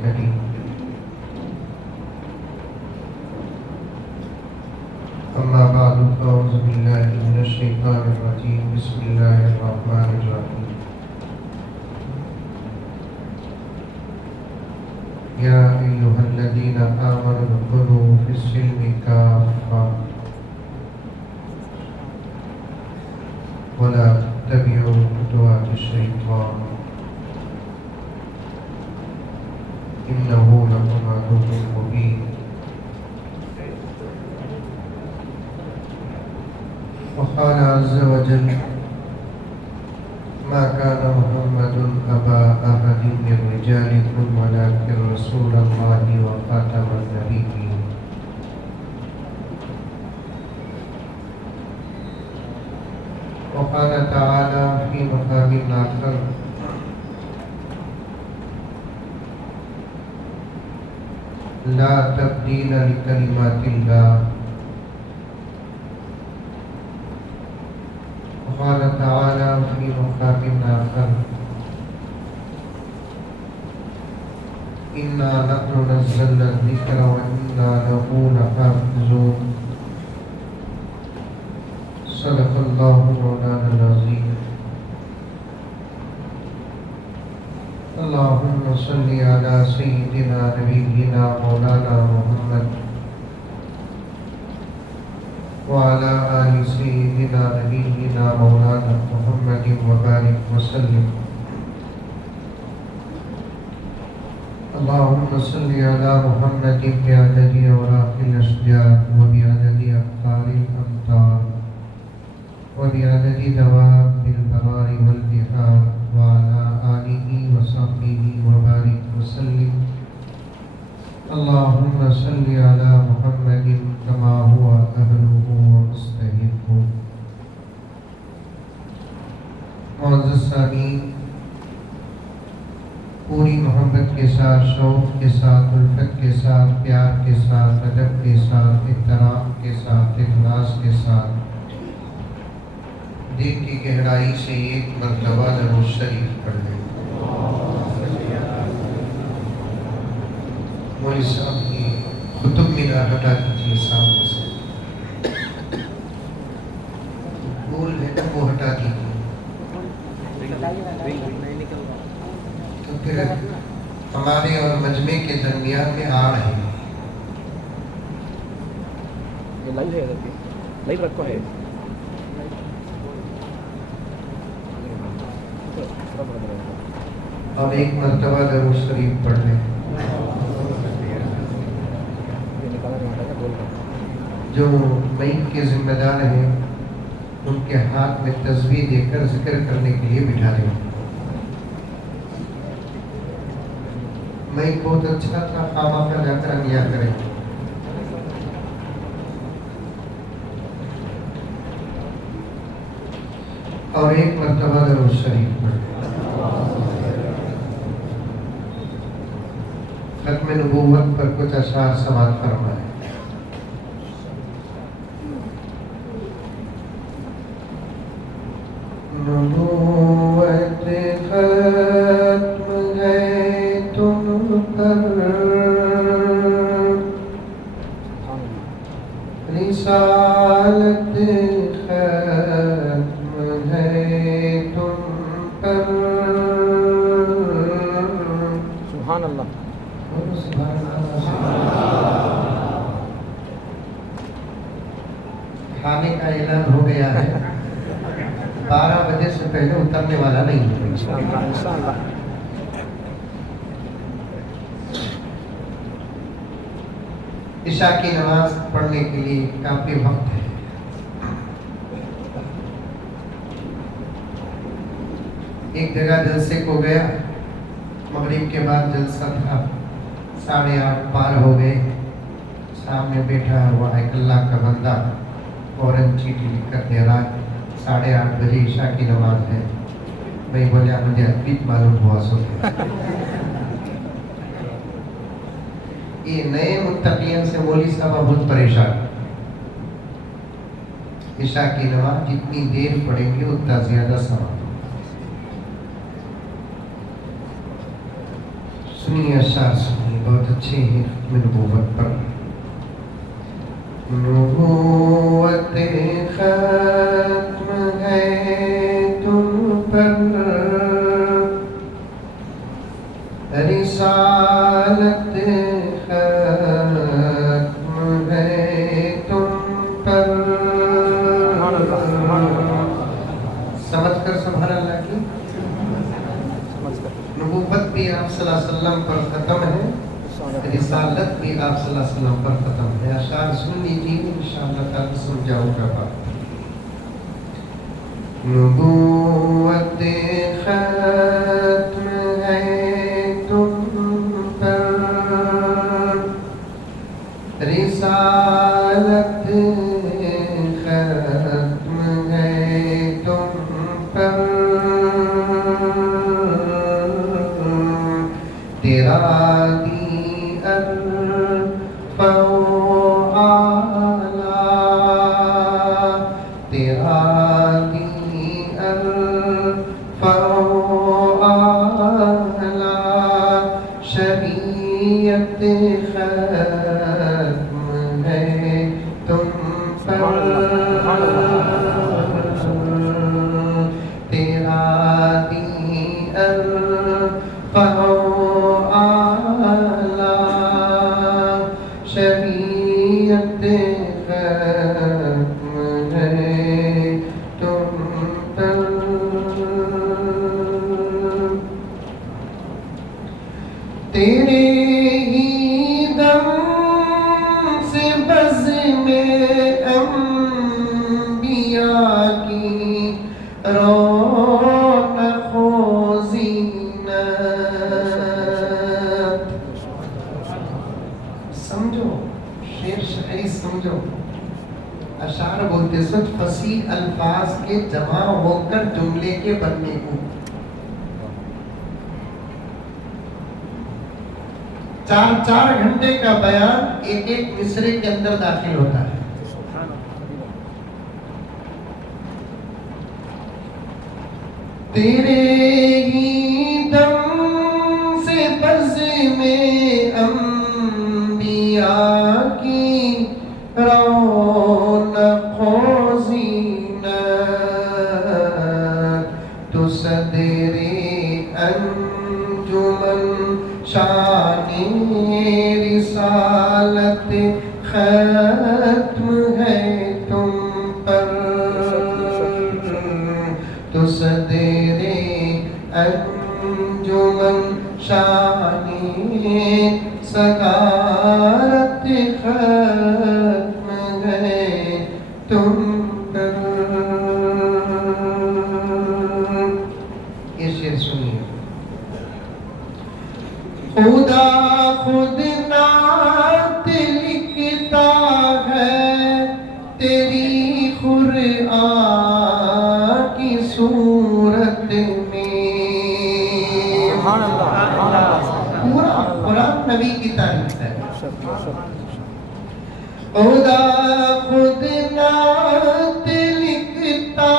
الكريم. أما بعد فأعوذ بالله من الشيطان الرجيم. بسم الله الرحمن الرحيم. يا أيها الذين آمنوا ادخلوا في السلم كافة ولا تتبعوا خطوات الشيطان إنه لكم عدو مبين. وقال عز وجل ما كان محمد أبا أحد من رجالكم ولكن رسول الله وخاتم النبيين. وقال تعالى في مقام آخر لا تبديل لكلمات الله. وقال تعالى في مقام آخر إنا نحن نزلنا الذكر وإنا له لحافظون. صدق الله مولانا العظيم. اللهم صل على سيدنا نبينا مولانا محمد وعلى آل سيدنا نبينا مولانا محمد وبارك وسلم. اللهم صل على محمد بعدد أوراق الأشجار وبعدد أقطار الأمطار وبعدد دواب البحار والبحار وعلى آله وصحبه وبارك وسلم. اللهم صل على محمد كما هو أهله ومستحقه. معزز سامعین، پوری محبت کے ساتھ، شوق کے ساتھ، الفت کے ساتھ، پیار کے ساتھ، ادب کے ساتھ، احترام کے ساتھ، اخلاص کے ساتھ دل کی گہرائی سے ایک مرتبہ درود شریف پڑھ لیں۔ مولوی صاحب کی خطب مینار ہٹا دیجیے سامنے سے، گول ہے نا وہ ہٹا دیجیے، تو پھر ہمارے اور مجمع کے درمیان میں آڑ ہے۔ یہ لائیو ہے، لائیو رکھو ہے۔ اب ایک مرتبہ درود شریف پڑھ لیں۔ جو میت کے ذمہ دار ہیں ان کے ہاتھ میں تسبیح دے کر ذکر کرنے کے لیے بٹھا دیں۔ میت بہت اچھا تھا، خامخواہ جا کر انیا کریں۔ اور ایک مرتبہ درود شریف پڑھ لیں۔ ختم نبوت پر کچھ اشعار سماعت فرمائیں۔ نبوت ختم ہے تم پر، رسالت ختم ہے تم پر۔ سبحان اللہ۔ کھانے کا اعلان ہو گیا ہے، 12 بجے سے پہلے اترنے والا نہیں ہے انشاءاللہ انشاءاللہ۔ عشاء کی نماز پڑھنے کے لیے کافی وقت ہے۔ ایک جگہ جلسے کو گیا، مغرب کے بعد جلسہ تھا، 8:30 پار ہو گئے، سامنے بیٹھا ہوا ایک اللہ کا بندہ فوراً چیٹھی لکھ کر دے رہا ہے 8:30 بجے عشاء کی نماز ہے۔ میں بولیا مجھے عقید معلوم ہوا سو یہ نئے متقین سے مولوی صاحب بہت پریشان۔ عشاء کی نماز جتنی دیر پڑھیں گے اتنا زیادہ ثواب۔ سنیے اشعار سنیے بہت اچھے ہیں ختم نبوت پر نبوت ختم ہے تم پر رسالت ختم ہے تم پر سمجھ کر سبحان اللہ کی نبوت بھی آپ صلی اللہ علیہ وسلم پر ختم ہے رسالت بھی آپ صلی اللہ علیہ وسلم پر ختم ہے اشعار سن لیجیے انشاءاللہ تعالی سمجھاؤں گا بات نبوت ختم ہے تم پر رسالت ختم ہے تم پر تیرا شریعت ختم ہے تم پر تیرا دین ارفع اعلی شریعت ختم ہے تم پر تیرے ہی دم سے بز میں انبیاء کی رونق و زینت سمجھو شعر شاعری سمجھو اشعار بولتے سچ فصیح الفاظ کے جمع ہو کر جملے کے بننے کو 4 گھنٹے کا بیان ایک مصرے کے اندر داخل ہوتا ہے تیرے ہی دم سے بز میں انبیاء کی رونق و زینت تو صدر انجمن شان رسالت ختم ہے تم پر تو صدر انجمن شان صدارت ختم ہے تم پر یہ شعر سنیے خدا خود نعت لکھتا ہے تیری قرآن کی صورت میں پورا قرآن نبی کی تعریف ہے خدا خود نعت لکھتا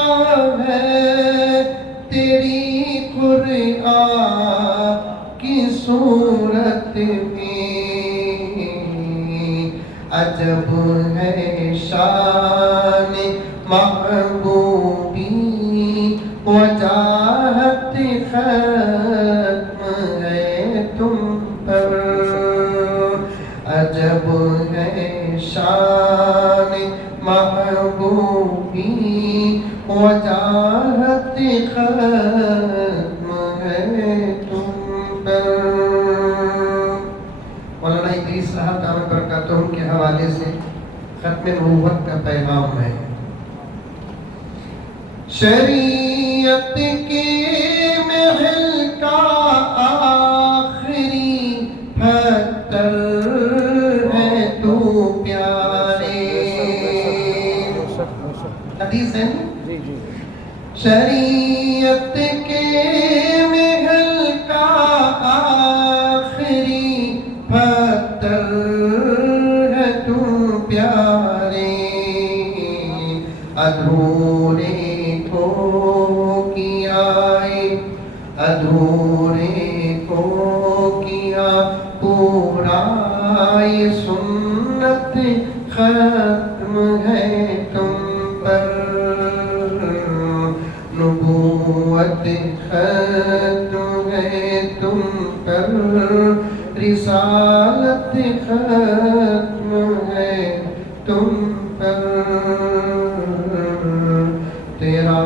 ہے تیری قرآن کی صورت میں عجب ہے شان محبوبی وجاہت ختم ہے تم پر عجب ہے شان محبوبی وجاہت ختم ہے تم پر مولانا ادریس صاحب دامت برکاتہم کے حوالے سے ختم نبوت کا پیغام ہے شریعت کے محل کا آخری پتھر ہے تو پیارے حدیث ہے شریعت کے محل کا آخری پتھر ہے تو پیارے ادھورے کو کیا ادھورے کو کیا ختم ہے تم پر، نبوت ختم ہے تم پر، رسالت ختم ہے تم پر، تیرا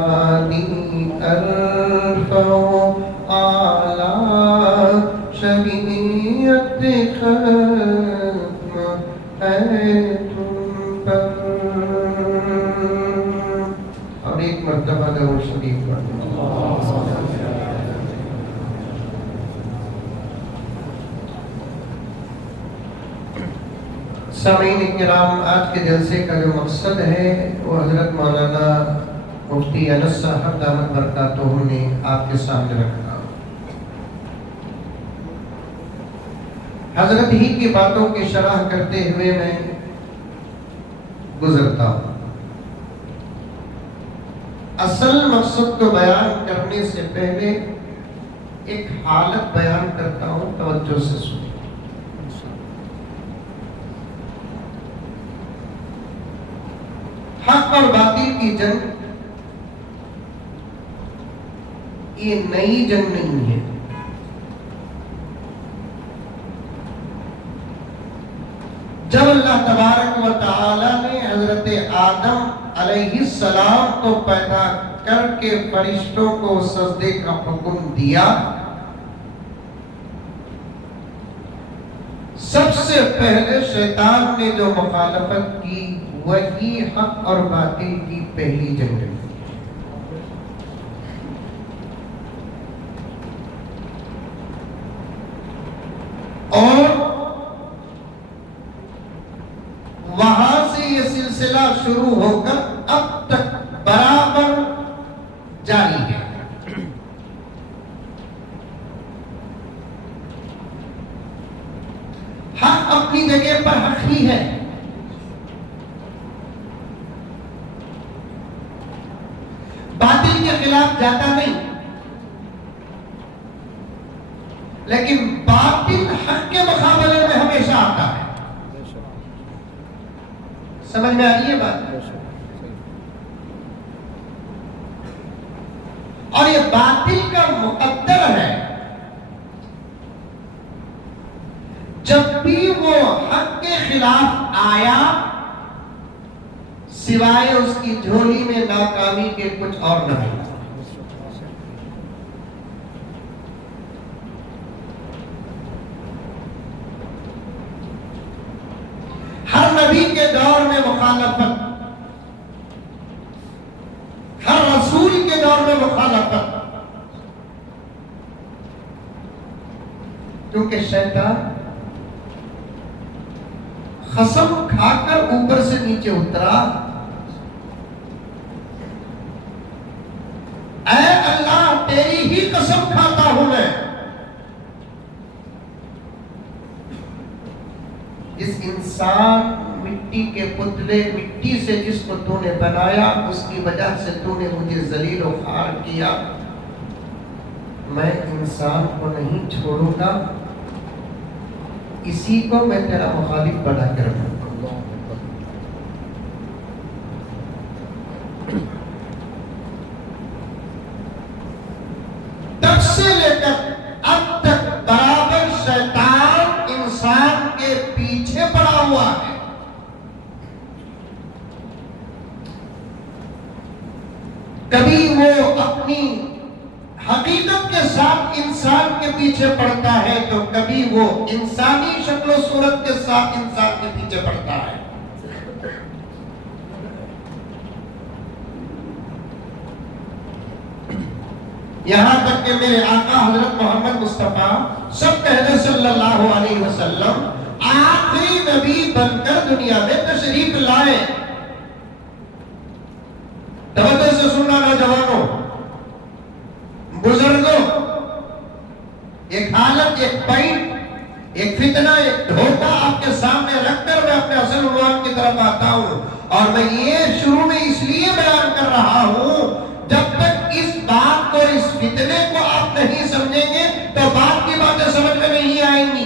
دین ارفع و اعلیٰ، شریعت ختم ہے تم پر۔ اور ایک مرتبہ درود شریف پڑھیں۔ سامعین کرام، آج کے جلسے کا جو مقصد ہے وہ حضرت مولانا مفتی انس صاحب دامت برکاتہ نے آپ کے سامنے رکھا۔ حضرت ہی کی باتوں کی شرح کرتے ہوئے میں گزرتا ہوں۔ اصل مقصد کو بیان کرنے سے پہلے ایک حالت بیان کرتا ہوں، توجہ سے سنیں۔ حق اور باطل کی جنگ یہ نئی جنگ نہیں ہے۔ جب اللہ تبارک و تعالی نے حضرت آدم علیہ السلام کو پیدا کر کے فرشتوں کو سجدے کا حکم دیا، سب سے پہلے شیطان نے جو مخالفت کی وہی حق اور باطل کی پہلی جنگ ہے۔ اور وہاں سے یہ سلسلہ شروع ہو کر اب تک برابر جاری ہے۔ حق اپنی جگہ پر حق ہی ہے، باطل کے خلاف جاتا نہیں، لیکن باطل حق کے مقابلے میں ہمیشہ آتا ہے۔ سمجھ میں آ رہی ہے بات؟ اور یہ باطل کا مقدر ہے، جب بھی وہ حق کے خلاف آیا سوائے اس کی جھولی میں ناکامی کے کچھ اور نہ آیا۔ ہر نبی کے دور میں مخالفت، ہر رسول کے دور میں مخالفت، کیونکہ شیطان قسم کھا کر اوپر سے نیچے اترا، اے اللہ تیری ہی قسم کھاتا ہوں میں، جس انسان مٹی کے پتلے، مٹی سے جس کو تو نے بنایا، اس کی وجہ سے تو نے مجھے ذلیل و خوار کیا، میں انسان کو نہیں چھوڑوں گا، اسی کو میں تیرا مخالف بنا کر رکھوں گا۔ تب سے لے کر اب تک برابر شیطان انسان کے پیچھے پڑا ہوا ہے۔ کبھی وہ اپنی حقیقت کے ساتھ انسان کے پیچھے پڑتا ہے، تو کبھی وہ انسانی شکل و صورت کے ساتھ انسان کے پیچھے پڑتا ہے۔ یہاں تک کہ میرے آقا حضرت محمد مصطفیٰ سب کہنے صلی اللہ علیہ وسلم آخری نبی بن کر دنیا میں تشریف لائے۔ توجہ سے سننا نوجوانوں، بزرگوں، ایک حالت، ایک پوائنٹ، ایک فتنہ، ایک دھوکہ آپ کے سامنے رکھ کر میں اپنے اصل عنوان کی طرف آتا ہوں، اور میں یہ شروع میں اس لیے بیان کر رہا ہوں، جب تک اس بات کو، اس فتنے کو آپ نہیں سمجھیں گے تو بات کی باتیں سمجھ میں نہیں آئیں گی۔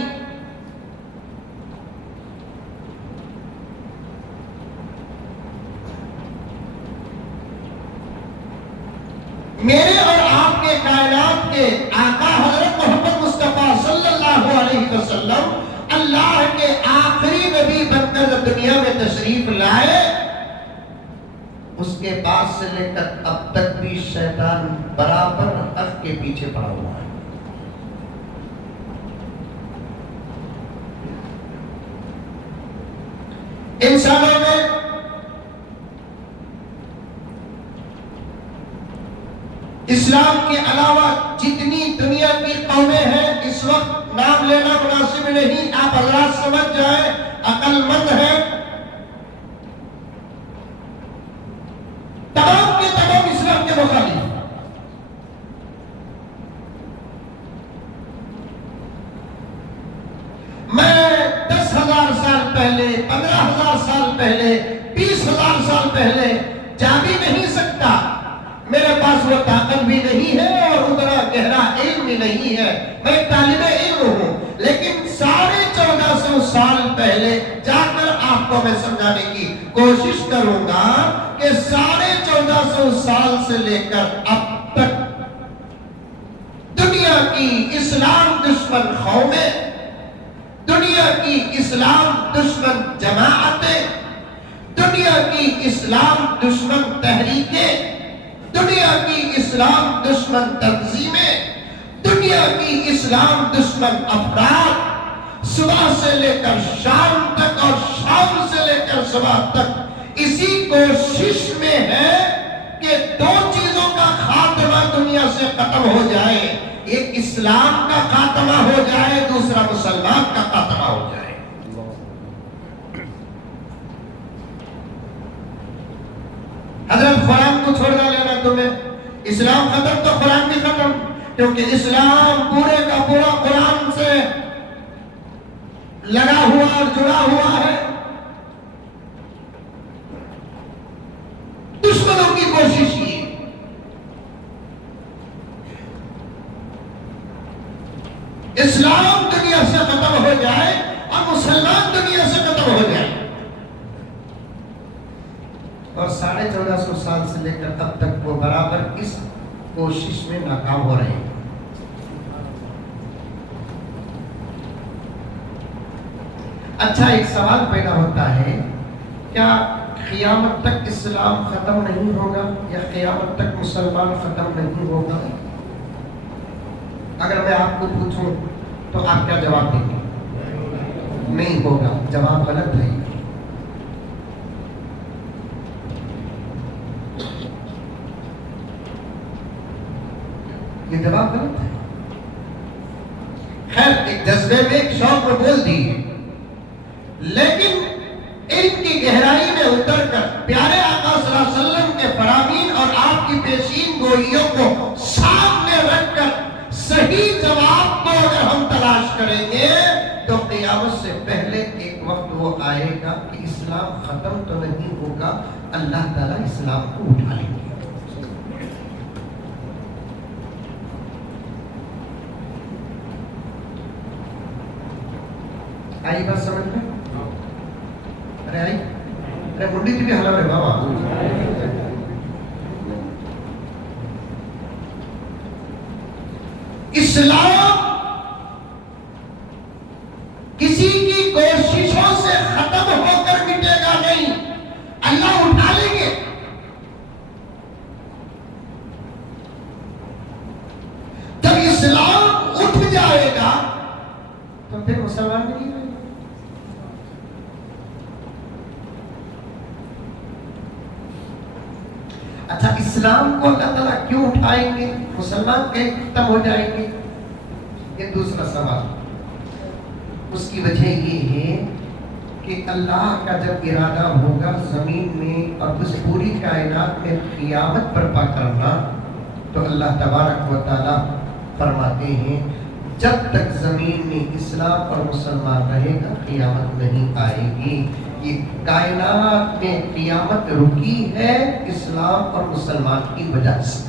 میرے اور آپ کے کائنات کے آقا حضرت محمد مصطفیٰ صلی اللہ علیہ وسلم اللہ کے آخری نبی بن کر جب دنیا میں تشریف لائے، اس کے بعد سے لے کر اب تک بھی شیطان برابر حق کے پیچھے پڑا ہوا ہے۔ انسانوں میں اسلام کے علاوہ جتنی دنیا کی قومیں ہیں، اس وقت نام لینا مناسب نہیں، آپ حضرات سمجھ جائیں، عقل مند ہیں، تمام کے تمام اسلام کے مخالف۔ میں 10,000 سال پہلے، 15,000 سال پہلے، 20,000 سال پہلے جا بھی نہیں سکتا، میرے پاس وہ طاقت بھی نہیں ہے اور اتنا گہرا علم بھی نہیں ہے، میں طالب علم ہوں، لیکن 1450 سال پہلے جا کر آپ کو میں سمجھانے کی کوشش کروں گا کہ 1450 سال سے لے کر اب تک دنیا کی اسلام دشمن قومیں، دنیا کی اسلام دشمن جماعتیں، دنیا کی اسلام دشمن تحریکیں، دنیا کی اسلام دشمن تنظیمیں، دنیا کی اسلام دشمن افراد صبح سے لے کر شام تک اور شام سے لے کر صبح تک اسی کوشش میں ہے کہ دو چیزوں کا خاتمہ دنیا سے ختم ہو جائے، ایک اسلام کا خاتمہ ہو جائے، دوسرا مسلمان کا خاتمہ ہو جائے۔ حضرت قرآن کو چھوڑنا لینا تمہیں، اسلام ختم تو قرآن بھی ختم، کیونکہ اسلام پورے کا پورا قرآن سے لگا ہوا اور جڑا ہوا ہے۔ دشمنوں کی کوشش یہ اسلام دنیا سے ختم ہو جائے اور مسلمان دنیا سے ختم ہو جائے، اور 1450 سال سے لے کر اب تک وہ برابر اس کوشش میں ناکام ہو رہے ہیں۔ اچھا، ایک سوال پیدا ہوتا ہے، کیا قیامت تک اسلام ختم نہیں ہوگا یا قیامت تک مسلمان ختم نہیں ہوگا؟ اگر میں آپ کو پوچھوں تو آپ کیا جواب دیں گے؟ نہیں ہوگا، جواب غلط ہے۔ یہ جواب غلط ہے۔ خیر، ایک جذبے میں ایک شوق میں بول دیے، لیکن علم کی گہرائی میں اتر کر پیارے آقا صلی اللہ علیہ وسلم کے فرامین اور آپ کی پیشین گوئیوں کو سامنے رکھ کر صحیح جواب کو اگر ہم تلاش کریں گے تو قیامت سے پہلے ایک وقت وہ آئے گا کہ اسلام ختم تو نہیں ہوگا، اللہ تعالیٰ اسلام کو اٹھا لیں گے۔ آئی بات سمجھ میں؟ ارے آئی؟ ارے منڈی تھی بھی حلال ہے بابا۔ اسلام کسی کی کوششوں سے ختم ہو کر مٹے گا نہیں، اللہ اٹھا لیں گے۔ جب اسلام اٹھ جائے گا تو پھر مسلمان بھی نہیں رہے گا۔ اچھا، اسلام کو اللہ تعالیٰ کیوں اٹھائیں گے، مسلمان کہیں ختم ہو جائیں گے؟ یہ دوسرا سوال۔ اس کی وجہ یہ ہے کہ اللہ کا جب ارادہ ہوگا زمین میں اور اس پوری کائنات میں قیامت برپا کرنا، تو اللہ تبارک و تعالیٰ فرماتے ہیں جب تک زمین میں اسلام اور مسلمان رہے گا قیامت نہیں آئے گی۔ یہ کائنات میں قیامت رکی ہے اسلام اور مسلمان کی وجہ سے۔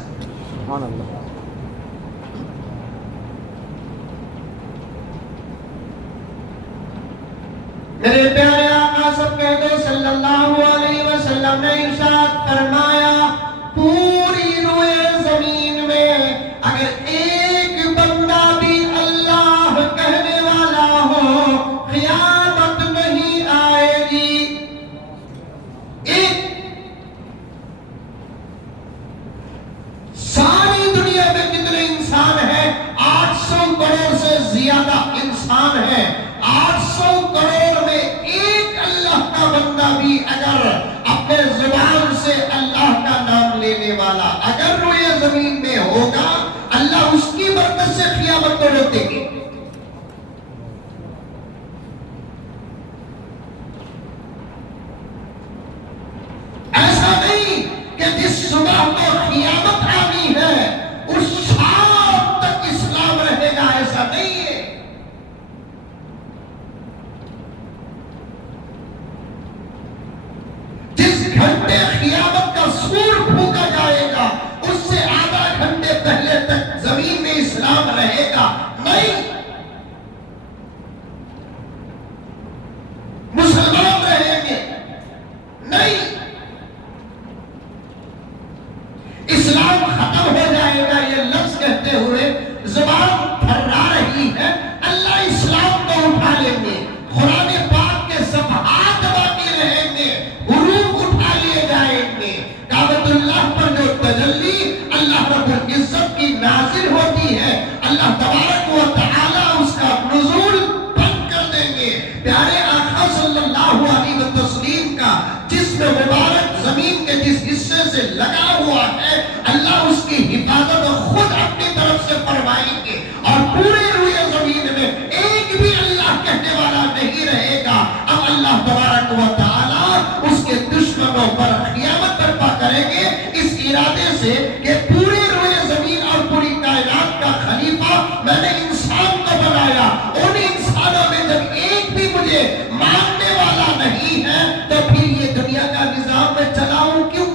سبحان اللہ۔ میرے پیارے آقا سب کہتے صلی اللہ علیہ وسلم نے ارشاد فرمایا، پوری روئے زمین اگر اپنے زبان سے اللہ کا نام لینے والا اگر روئے زمین میں ہوگا، اللہ اس کی برکت سے قیامت کو روک دے گی۔ ایسا نہیں کہ جس صبح کو قیامت آنی ہے اس شام تک اسلام رہے گا، ایسا نہیں ہے۔ جس گھنٹے قیامت کا سور پھونکا جائے گا اس سے آدھا گھنٹے پہلے تک زمین میں اسلام رہے گا نہیں، مسلمان رہیں گے نہیں، اسلام ختم ہو جائے گا۔ یہ لفظ کہتے ہوئے زبان تھرا رہی ہے، اللہ اسلام کو اٹھا لیں گے، قرآن پاک کے صفحات باقی رہیں گے، حروف اٹھا لیے جائیں گے، کعبۃ اللہ پر جو تجلی اللہ رب العزت کی نازل ہوتی ہے، اللہ تبارک و تعالی اس کا نزول بند کر دیں گے۔ پیارے آقا صلی اللہ علیہ وسلم کا جسم مبارک زمین کے جس حصے سے لگا ہوا ہے، اللہ اس کی حفاظت خود اپنی طرف سے فرمائیں گے، اور پورے روئے زمین میں ایک بھی اللہ کہنے والا نہیں رہے گا۔ اب اللہ تبارک و تعالی اس کے دشمنوں پر قیامت برپا کریں گے، اس ارادے سے کہ پورے روئے زمین اور پوری کائنات کا خلیفہ میں نے انسان کو بنایا، ان انسانوں میں جب ایک بھی مجھے ماننے والا نہیں ہے تو پھر یہ دنیا کا نظام میں چلاؤں کیوں؟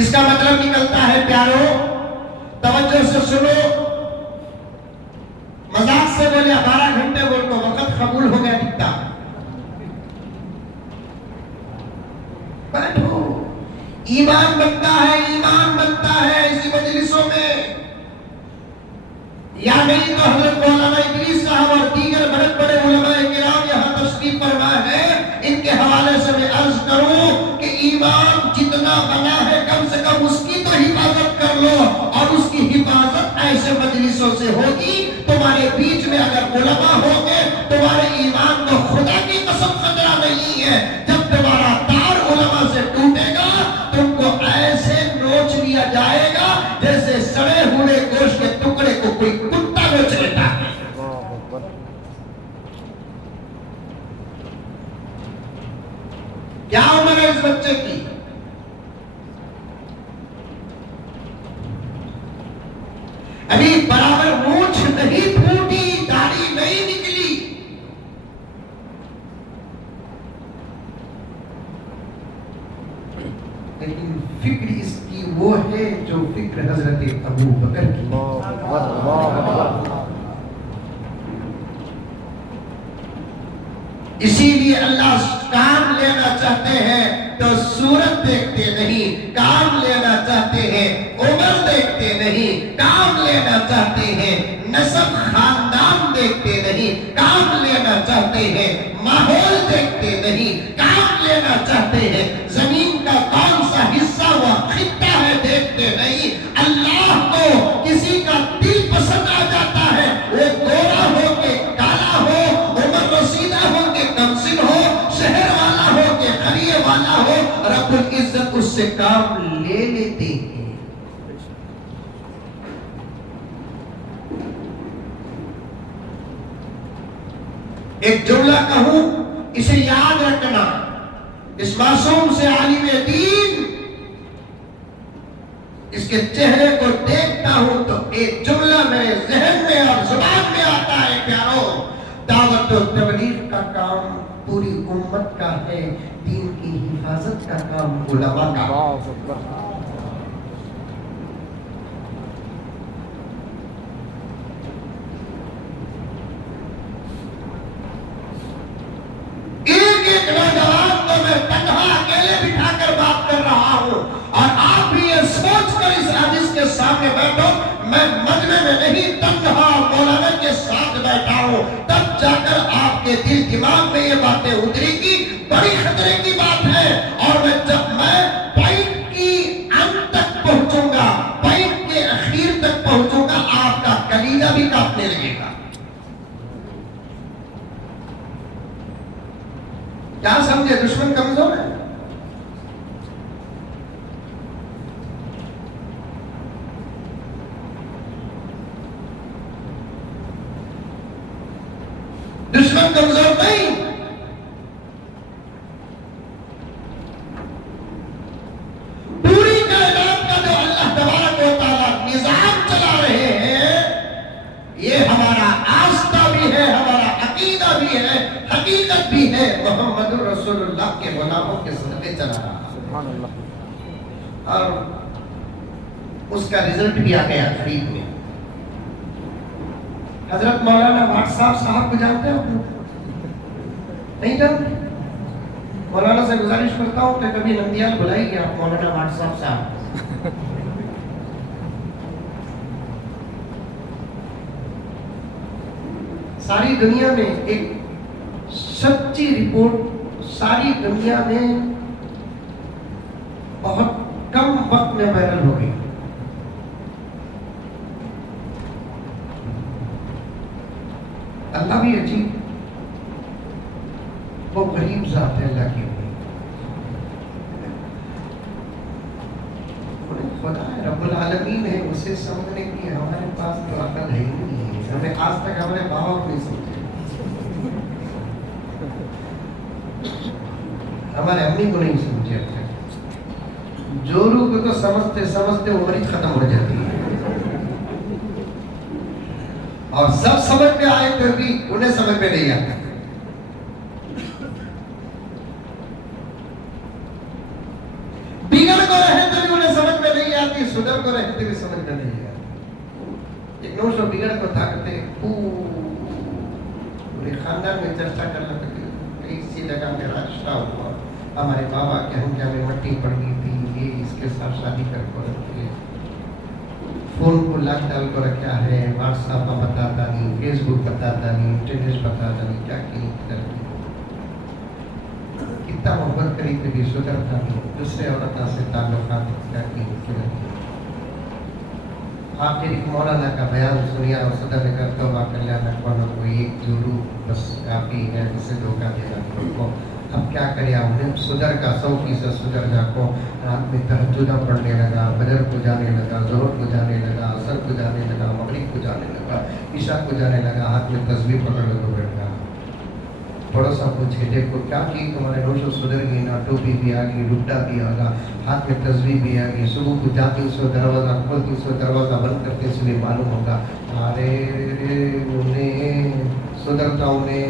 اس کا مطلب نکلتا ہے پیارو، توجہ سے سنو، مذاق سے بولے 12 گھنٹے بول کو وقت قبول ہو گیا دکھتا، بیٹھو، ایمان بنتا ہے، ایمان بنتا ہے اسی مجلسوں میں، یا نہیں تو حضرت مولانا ادریس صاحب اور دیگر بڑے بڑے علماء کرام یہاں تشریف فرما ہے، ان کے حوالے سے میں عرض کروں کہ ایمان جتنا بنا ہے کم سے کم اس کی تو حفاظت کر لو، اور اس کی حفاظت ایسے مجلسوں سے ہوگی، تمہارے بیچ میں اگر علماء ہوں گے تمہارے ایمان کو خدا کی قسم خطرہ نہیں ہے، جب تمہارا تار علماء سے ٹوٹے گا تم کو ایسے نوچ لیا جائے گا جیسے سڑے ہوئے گوشت کے ٹکڑے کو کوئی کتا نوچ لیتا ہے۔ کیا عمر ہے اس بچے کی؟ ابھی برابر مونچھ نہیں پھوٹی، داڑھی نہیں نکلی، لیکن فکر اس کی وہ ہے جو فکر حضرت ابو بکر کی۔ اسی لیے اللہ کام لینا چاہتے ہیں تو صورت دیکھتے نہیں، کام لینا چاہتے ہیں عمر دیکھتے نہیں، کام لینا چاہتے ہیں نسب خاندان دیکھتے نہیں، کام لینا چاہتے ہیں ماحول دیکھتے نہیں، کام لینا چاہتے ہیں زمین کا کون سا حصہ و خطہ ہے دیکھتے نہیں۔ اللہ کو کسی کا دل پسند آ جاتا ہے، وہ گورا ہو کے کالا ہو، عمر رسیدہ ہو کے کمسن ہو، شہر والا ہو کے قریے والا ہو، رب العزت اس سے کام لے لیتے ہیں۔ ایک جملہ کہوں، اسے یاد رکھنا، اس معصوم سے عالم دین، اس کے چہرے کو دیکھتا ہوں تو ایک جملہ میرے ذہن میں اور زبان میں آتا ہے، پیارو، دعوت و تبلیغ کا کام پوری امت کا ہے، دین کی حفاظت کا کام علماء کا ہے۔ ایک نوجوان کو میں تنہا اکیلے بٹھا کر بات کر رہا ہوں، اور آپ بھی یہ سوچ کر اس حدیث کے سامنے بیٹھو، میں مجمع میں نہیں تنہا مولانا کے ساتھ بیٹھا ہوں، تب جا کر آپ کے دل دماغ میں یہ باتیں اترے گی، بڑی خطرے کی بات ہے۔ اور جب میں پوائنٹ کی انت تک پہنچوں گا، پوائنٹ کے اخیر تک پہنچوں گا، آپ کا کلیجہ بھی کانپنے لگے گا۔ क्या समझे दुश्मन कमजोर है? दुश्मन कमजोर नहीं, पूरी कायनात का जो अल्लाह तबारक व तआला निजाम चला रहे हैं, ये हमारा आस्था भी है, हमारा अकीदा भी है, हकीकत भी है। मोहम्मद रसूलुल्लाह के गुलामों के सदक़े चला रहा है सुभान अल्लाह। और उसका रिजल्ट भी आ गया करीब में। हजरत मौलाना भाट साहब को जानते हो? नहीं जानते? मौलाना से गुजारिश करता हूँ कि कभी नंदियाल बुलाइए आप मौलाना भाट साहब। सारी दुनिया में एक सच्ची रिपोर्ट सारी दुनिया में बहुत कम वक्त में वायरल हो गई। अल्लाह भी अजीब, वो गरीब जात है अल्लाह की। खुदा है, रब्बुल आलमीन है, उसे समझने की हमारे पास तो अकल है ही नहीं है। हमें आज तक हमारे बाबा को नहीं समझे, हमारे अम्मी को नहीं समझे। जोरू को तो समझते समझते उम्र ही खत्म हो जाती है, और सब समझ में आए तो भी उन्हें समझ में नहीं आता। बिगड़ को रहे तो भी उन्हें समझ में नहीं आती, सुधर को रहे तो भी समझ में नहीं आती। एक नौशो बिगड़ को था करते पूरे खानदान में चर्चा कर रहे थे, इसी जगह में रास्ता हुआ, हमारे बाबा के हम में मट्टी पड़ गई थी, ये इसके साथ शादी कर को रखे, फोन को लॉक डाल को रखा है, व्हाट्सएप पर बताता नहीं, फेसबुक बताता नहीं, इंटरनेट बताता नहीं, क्या की कितना मोहब्बत करी थे भी सुधरता नहीं, दूसरे औरत से ताल्लुकात क्या की। आप एक मौलाना का बयान सुनिया और सदा लेकर तौबा कर लेना, को एक जोरू बस काफी है जिसे धोखा देना को। अब क्या करें, हमने सुधर का 100% सुधर जाको, रात में तहज्जुद पढ़ने लगा, फजर को जाने लगा, ज़ोहर को जाने लगा, असर को जाने लगा, मगरिब को जाने लगा, ईशा को जाने लगा, हाथ में तस्बीह पकड़ लो बैठ गया। पड़ोसा पूछे देखो क्या की तुम्हारे रोशो सुधर गई ना, टोपी भी आ गई, दुपट्टा भी आ गया, हाथ में तस्बीह भी आ गई, सुबह को जाते उसको दरवाजा खोलते उसको दरवाजा बंद करते इसलिए मालूम होगा अरे उन्हें सुधरता उन्हें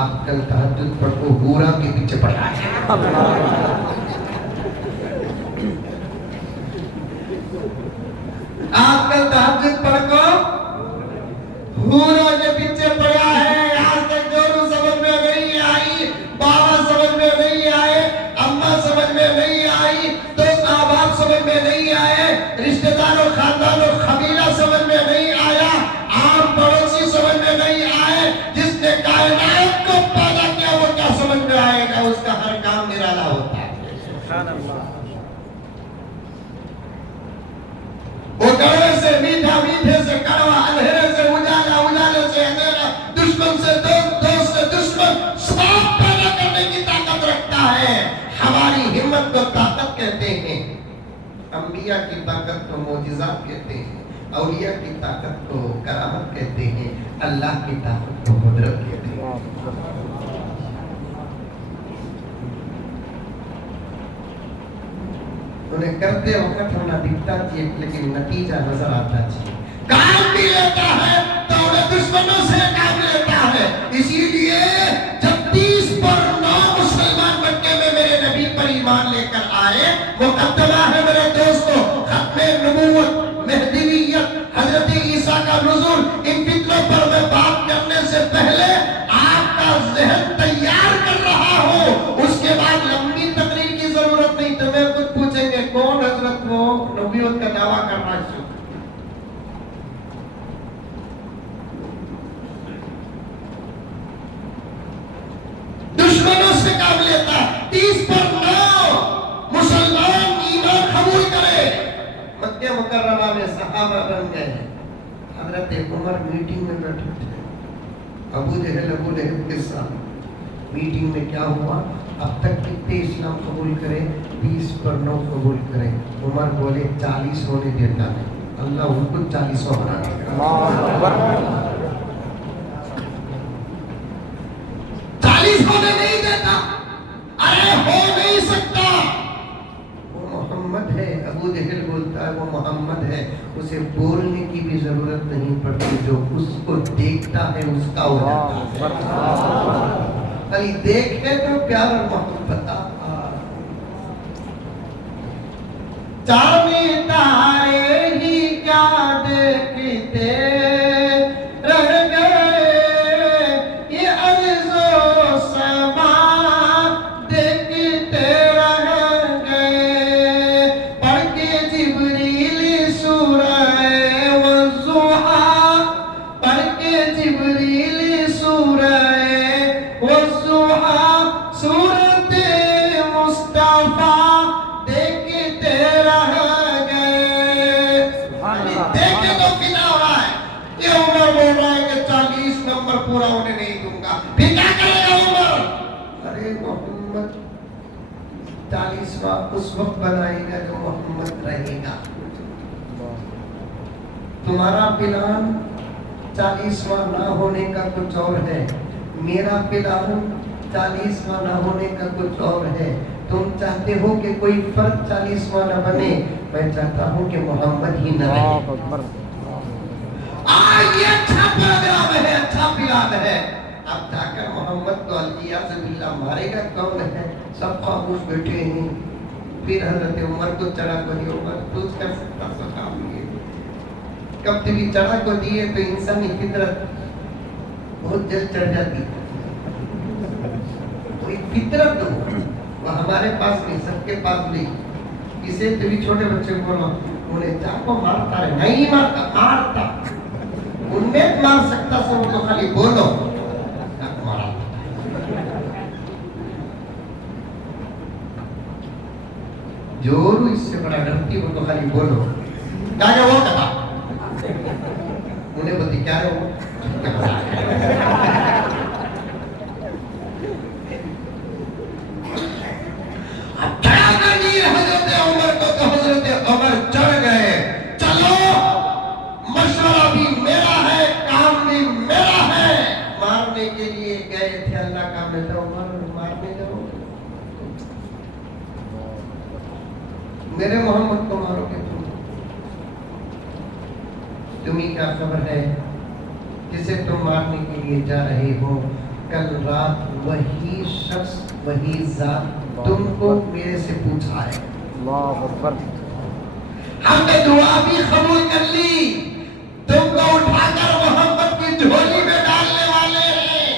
आजकल तहज्जुद पढ़ो हूरा के पीछे पड़ा है। आजकल तहज्जुद पढ़ो हूरा के पीछे पड़ा है। आज तक जोरू समझ में नहीं आई, बाबा समझ में नहीं आए, अम्मा समझ में नहीं आई, दोस्त अहबाब समझ में नहीं आए, रिश्तेदारों खानदानों कबीला समझ में नहीं आया, आम पड़ोसी समझ में नहीं आए। जिसने कायनात को पैदा किया वो क्या समझ में आएगा, उसका हर काम निराला होता है। वो कड़वे से मीठा, मीठे से कड़वा, अंधेरे से उजाला, उजाले से अंधेरा, दुश्मन से दोस्त, दोस्त से दुश्मन, सब पैदा करने की ताकत रखता है। हमारी हिम्मत को ताकत कहते हैं, अंबिया की ताकत को मोजिज़ात कहते हैं, औलिया की ताकत को करामत कहते हैं, अल्लाह की ताकत को कुदरत कहते हैं। उन्हें करते वक्त होना दिखता चाहिए लेकिन नतीजा नजर आता चाहिए। काम भी लेता है तो उन्हें दुश्मनों से काम लेता है। इसीलिए जब 30 पर 9 मुसलमान मक्के में मेरे नबी पर ईमान लेकर आए, मुकद्दमा है मेरे दोस्तों, खत्मे नबूवत, मेहदीवियत, हजरत ईसा का नुज़ूल, इन फितरों पर मैं बात करने से पहले आपका ज़हन तैयार कर रहा हूँ। उसके बाद लंबी तकरीर की जरूरत नहीं, तुम्हें कुछ पूछेंगे कौन हजरत वो नबूवत का दावा कर रहा है। दुश्मनों से काम लेता है। 30 पर 9 मुसलमान ईमान कबूल करे, मक्के मुकर्रमा में सहाबा बन गए। हजरत उमर मीटिंग में बैठे थे, अबू जहल अबू लहब के साथ, میٹنگ میں کیا ہوا؟ اب تک کتنے اسلام قبول کرے؟ 20 پر 9 قبول کرے. عمر بولے 40 ہونے دیتا ہے. اللہ ان کو 40 بنا دے گا. 40 ہونے نہیں دیتا. ارے ہو نہیں سکتا. وہ محمد ہے. ابو جہل بولتا ہے وہ محمد ہے. اسے بولنے کی بھی ضرورت نہیں پڑتی. جو اس کو دیکھتا ہے اس کا ہو جاتا ہے. خالی دیکھے تو پیار اور محبت. چاند تارے ہی کیا دیکھتے رہ گئے. یہ ارض و سما دیکھتے رہ گئے. پڑھ کے جبریل سورہ والضحیٰ. پڑھ کے جبریل سورہ والضحیٰ. سورۃ مصطفیٰ دیکھتے رہ گئے. دیکھے تو فنا ہو رہا ہے. یہ عمر بول رہا ہے کہ 40 نمبر پورا ہونے نہیں دوں گا. پھر کیا کرے گا عمر؟ ارے محمد 40واں اس وقت بنائے گا جو محمد رہے گا. تمہارا پلان 40واں نہ ہونے کا کچھ اور ہے. میرا پلان 40واں نہ ہونے کا کچھ اور ہے. تم چاہتے ہو کہ کوئی فرد 40واں نہ بنے. میں چاہتا ہوں کہ محمد ہی نہ رہے. یہ اچھا پروگرام ہے, اچھا پلان ہے. اب جا کر محمد کو الیاذ باللہ مارے گا کون ہے؟ سب خاموش بیٹھے ہیں. پھر حضرت عمر کو چڑھا کو دیے. عمر تو کر سکتا کام یہ کب بھی چڑھا کو دیے تو انسانی فطرت بہت جلد چڑھ جاتی ہے. کوئی فطرت ہو وہ ہمارے پاس نہیں, سب کے پاس نہیں. اسے تو بھی چھوٹے بچے کو بولو انہیں چاقو مارتا ہے. نہیں مارتا, مارتا. ان میں مار سکتا سب ان کو خالی بولو چاقو مارا. جو اس سے بڑا ڈرتی ان کو خالی بولو کیا کہ وہ کہا. انہیں بولتی کیا ہے وہ حضرت عمر کو. تو حضرت عمر چڑھ گئے. چلو مشورہ بھی میرا ہے, کام بھی میرا ہے. مارنے کے لیے گئے تھے. اللہ کا بیٹا عمر مارنے جاؤ. میرے محمد کو مارو گے تمہیں کیا خبر ہے جسے تم مارنے کے لیے جا رہے ہو؟ کل رات وہی شخص وہی ذات تم کو میرے سے پوچھا ہے. اللہ اکبر. ہم نے دعا بھی قبول کر لی. تم کو اٹھا کر محمد کی جھولی میں ڈالنے والے ہیں.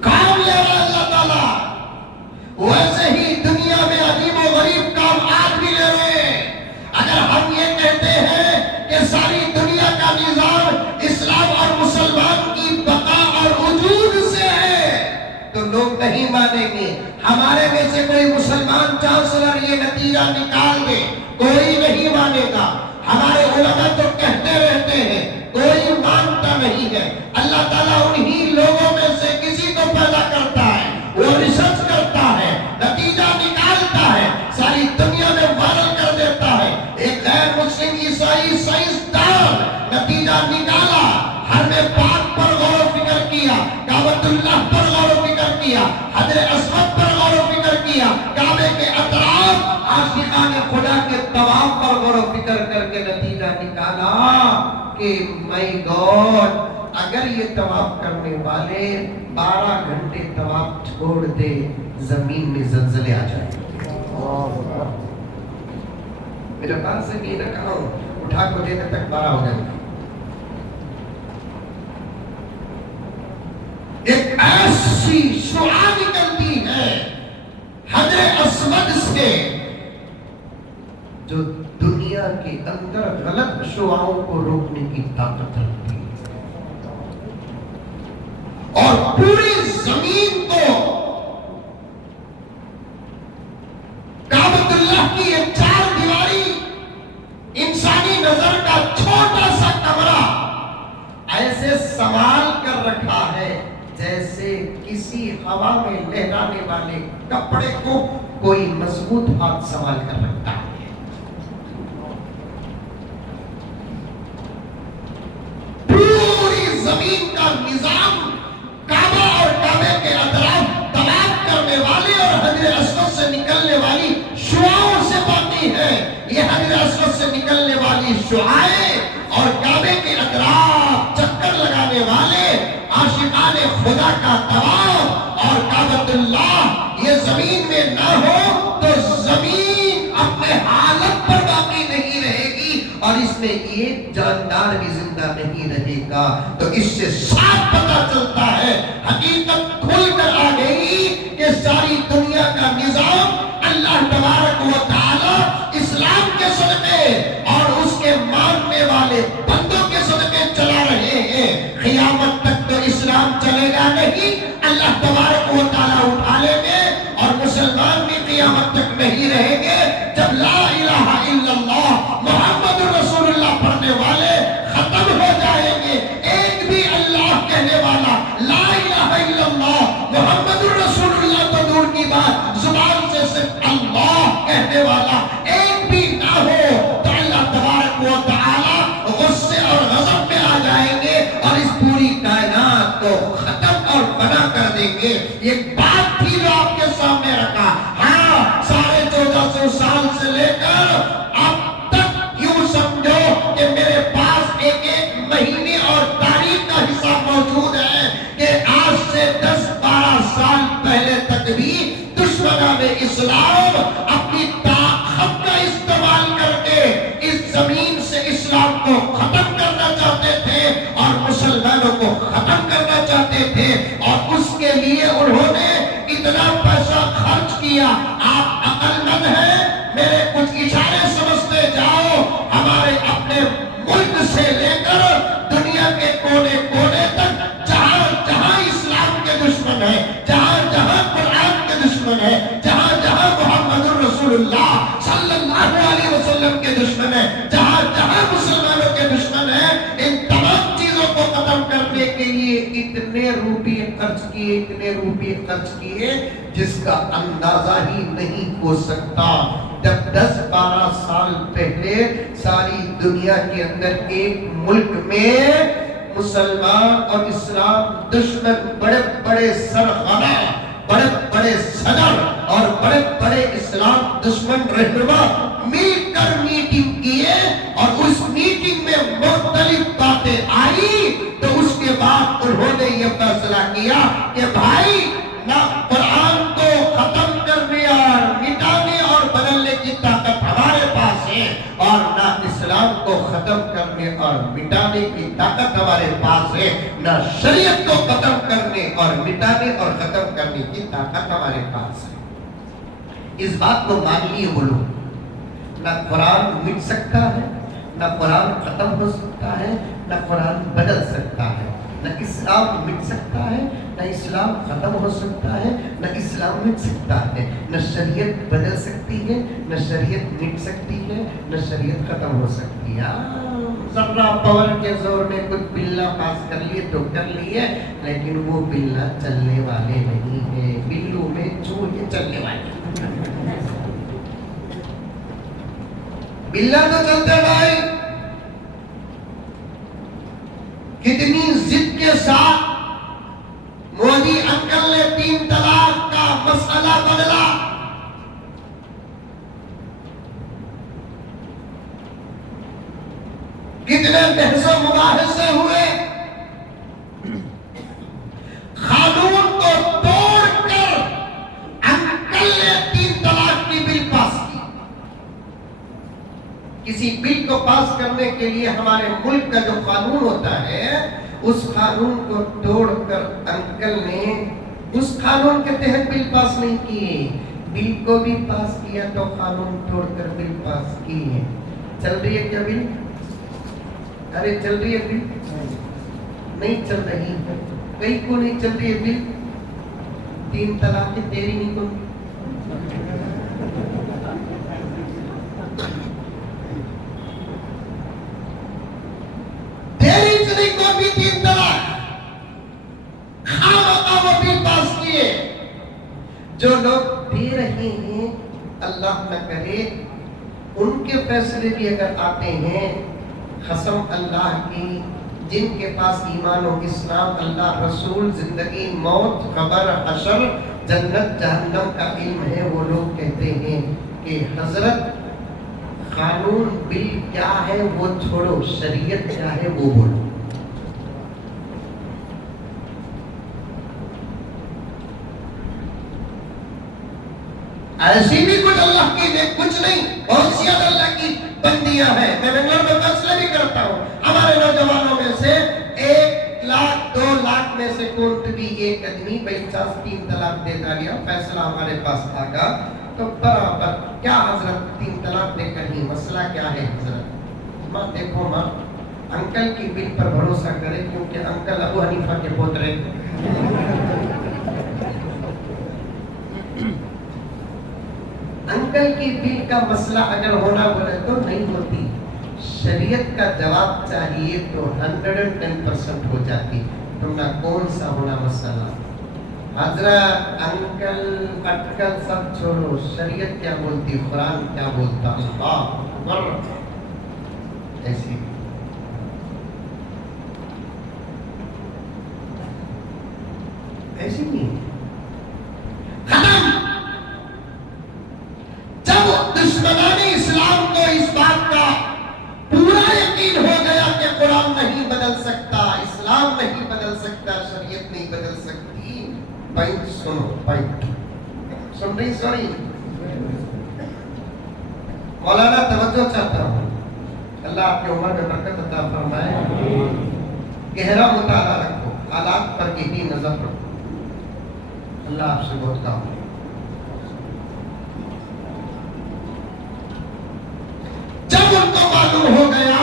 کام لے رہا اللہ تعالیٰ. ویسے ہی دنیا میں عجیب و غریب کام آج بھی لے رہے ہیں. اگر ہم یہ کہتے ہیں کہ ساری دنیا کا نظام اسلام اور مسلمان کی بقا اور وجود سے ہے تو لوگ نہیں مانیں گے. ہمارے میں سے کوئی مسلمان چانسلر یہ نتیجہ نکال دے کوئی نہیں مانے گا. ہمارے علماء تو کہتے رہتے ہیں کوئی مانتا نہیں ہے. اللہ تعالیٰ انہی لوگوں میں سے کسی کو پیدا کرتا ہے, وہ ریسرچ کرتا ہے, نتیجہ نکالتا ہے, ساری دنیا میں وائرل کر دیتا ہے. ایک غیر مسلم عیسائی سائنسدان نتیجہ نکالا. ہر میں پاک پر غور و فکر کیا, کعبۃ اللہ پر غور و فکر کیا, حجر اسود پر غور و فکر کیا, کعبے کے اطراف عاشقان خدا کے طواف پر غور و فکر کر کے نتیجہ نکالا کہ مائی گاڈ اگر یہ طواف کرنے والے 12 گھنٹے طواف چھوڑ دے زمین میں زلزلے آ جائیں. میرے پاس سے بھی نہ کہا اٹھا کو دینے تک 12 ہو جائیں. ایک ایسی شعاع نکلتی ہے حجر اسود سے جو دنیا کے اندر غلط شعاعوں کو روکنے کی طاقت رکھتی ہے اور پوری زمین کو کعبۃ اللہ کی یہ 4 دیواری انسانی نظر کا چھوٹا سا کمرہ ایسے سنبھال کر رکھا ہے जैसे किसी हवा में लहराने वाले कपड़े को कोई मजबूत हाथ संभाल कर रखता है। पूरी जमीन का निजाम काबा और काबे के अतराफ तवाफ करने वाले और हजर अस्वद से निकलने वाली शुआओं से बाकी है। ये हजर अस्वद से निकलने वाली शुआएं और काबे के अतराफ चक्कर लगाने वाले आशिकाने खुदा का तवाफ और काबतुल्लाह ये जमीन में ना हो तो जमीन अपने हालत पर बाकी नहीं रहेगी और इसमें एक जानदार भी जिंदा नहीं रहेगा। तो इससे साफ पता चलता है, हकीकत खुल कर आ गई कि सारी दुनिया का निजाम अल्लाह तबारक व तआला इस्लाम के सदक़े और उसके मानने वाले बंदों के सदक़े चला रहे हैं। क़यामत तक तो इस्लाम चलेगा नहीं, अल्लाह तबारक व तआला उठा लेंगे और मुसलमान भी क़यामत तक नहीं रहेंगे। जब ला इलाहा इल्लल्लाह मुहम्मदुर रसूलुल्लाह पढ़ने वाले खत्म हो जाएंगे, एक भी अल्लाह कहने वाला ला इलाहा इल्लल्लाह मुहम्मदुर रसूलुल्लाह तो दूर की बात, जुबान से सिर्फ अल्लाह कहने वाला एक भी ना हो तो अल्लाह तबारक व तआला गुस्से और गज़ब में आ जाएंगे और इस पूरी कायनात को खत्म और बना कर देंगे। एक बात थी जो आपके सामने रखा, हाँ 1450 साल से लेकर अब तक यूं समझो कि मेरे पास एक एक महीने और तारीख का हिसाब मौजूद है कि आज से 10-12 साल पहले तक भी दुश्मनान इस्लाम अपनी ताकत का इस्तेमाल करके इस जमीन से इस्लाम को खत्म करना चाहते थे और मुसलमानों को खत्म करना चाहते थे और उसके लिए उन्होंने इतना पैसा खर्च किया। आप अक्लमंद हैं, मेरे कुछ इशारे समझते जाओ। हमारे अपने मुल्क से लेकर दुनिया के कोने कोने तक जहां जहां इस्लाम के दुश्मन है, जहां जहां कुरान के दुश्मन है, जहां जहां मुहम्मदुर रसूलुल्लाह सल्लल्लाहु अलैहि वसल्लम के दुश्मन है, जहां जहां मुसलमानों के दुश्मन है, इन तमाम चीजों को खत्म करने के लिए इतने रुपये खर्च किए जिसका अंदाजा ही नहीं हो सकता। जब 10-12 साल पहले सारी दुनिया के अंदर एक मुल्क में मुसलमान और इस्लाम दुश्मन बड़े बड़े सरगना, बड़े बड़े सदर और बड़े बड़े इस्लाम दुश्मन रहनुमा मिलकर मीटिंग किए और उस मीटिंग में मुख्तलिफ बातें आई तो उसके बाद उन्होंने ये फैसला किया कि भाई ना कुरान को खत्म करने और मिटाने और बदलने की ताकत हमारे पास है और ना इस्लाम को खत्म करने और मिटाने की ताकत हमारे पास है, ना शरीयत को खत्म करने और मिटाने और खत्म करने की ताकत हमारे पास है। इस बात को मान लिए बोलो, ना कुरान मिट सकता है, ना कुरान खत्म हो सकता है, ना कुरान बदल सकता है, ना इस्लाम मिट सकता है, ना इस्लाम खत्म हो सकता है, ना इस्लाम मिट सकता है, ना शरीयत बदल सकती है, ना शरीयत मिट सकती है, ना शरीयत खत्म हो सकती है। जर्रा पावर के जोर में कुछ बिल्ला पास कर लिए तो कर लिए, लेकिन वो बिल्ला चलने वाले नहीं है। बिल्लू में चूहे चलने वाले, बिल्ला तो चलते भाई। कितनी जिद के साथ मोदी अंकल ने 3 तलाक का मसला बदला। कितने बहसों मुबाहिसे हुए, कानून को तोड़कर अंकल ने 3 तलाक की बिल पास की। किसी बिल को पास करने के लिए हमारे मुल्क का जो कानून होता है उस कानून को तोड़कर अंकल ने उस कानून के तहत बिल पास नहीं किए, बिल को भी पास किया तो कानून तोड़कर बिल पास किए। चल रही है क्या बिल? अरे चल रही है बिल? नहीं चल रही है। कहीं को नहीं चल रही है बिल? 3 तलाक की तेरी नहीं को तेरी को भी 3 तलाक, खामखा जो लोग दे रहे हैं अल्लाह न करे उनके फैसले भी अगर आते हैं, कसम अल्लाह की, जिनके पास ईमान और इस्लाम, अल्लाह रसूल, जिंदगी मौत, खबर हशर, जन्नत जहन्नम का इल्म है, वो लोग कहते हैं कि हजरत कानून बिल क्या है वो छोड़ो, शरीयत क्या है वो बोलो। ऐसी भी कुछ अल्लाह की, कुछ नहीं, बहुत सी अल्लाह की बंदियां हैं। मैं बेंगलोर में फैसला भी करता हूँ, हमारे नौजवानों में से 1 लाख 2 लाख में से कोई भी एक आदमी बाई चांस 3 तलाक दे दिया, फैसला हमारे पास आगा तो बराबर क्या हजरत 3 तलाक देकर ही मसला क्या है हजरत? माँ देखो माँ, अंकल की बिल पर भरोसा करें क्योंकि अंकल अबू हनीफा के पोतरे। अंकल की बिल का मसला अगर होना बोले तो नहीं होती, शरीयत का जवाब चाहिए तो 110% हो जाती। तुमने कौन सा होना मसला? हजरत अंकल अटकल सब छोड़ो, शरीयत क्या बोलती, कुरान क्या बोलता, अल्लाह अकबर। ऐसी ऐसी नहीं खत्म। जब दुश्मनाने इस्लाम को इस बात का पूरा यकीन हो गया कि कुरान नहीं बदल सकता, इस्लाम नहीं बदल सकता, शरीयत नहीं बदल सकती, पॉइंट सुनो, पॉइंट सुन रही? सॉरी मौलाना तवज्जो चाहता हूँ, अल्लाह आपकी उम्र में बरकत अता फरमाए, गहरा मुताला रखो, हालात पर गहरी नजर रखो, अल्लाह आपसे बहुत काम है। जब उनको मालूम हो गया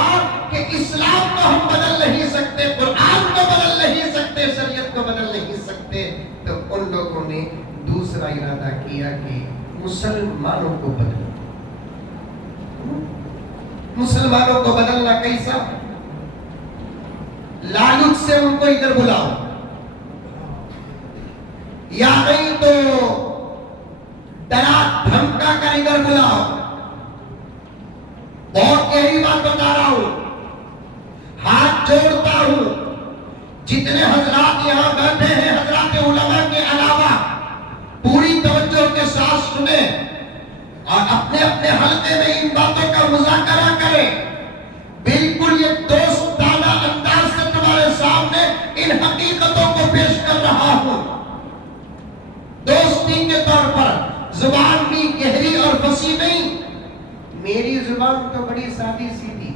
कि इस्लाम को हम बदल नहीं सकते, कुरान को बदल नहीं सकते, शरीयत को बदल नहीं सकते, तो उन लोगों ने दूसरा इरादा किया कि मुसलमानों को बदलो। मुसलमानों को बदलना कैसा? लालच से उनको इधर बुलाओ, या नहीं तो डरा धमका कर इधर बुलाओ। बहुत गहरी बात बता रहा हूं, हाथ जोड़ता हूं, जितने हजरात यहां बैठे हैं, हजरात उलमा के अलावा पूरी तवज्जो के साथ सुने और अपने अपने हल्के में इन बातों का मुज़ाकरा करें। बिल्कुल ये दोस्ताना अंदाज से तुम्हारे सामने इन हकीकतों को पेश कर रहा हूं, दोस्ती के तौर पर। जुबान भी गहरी और फसी नहीं, मेरी जुबान तो बड़ी सादी सीधी,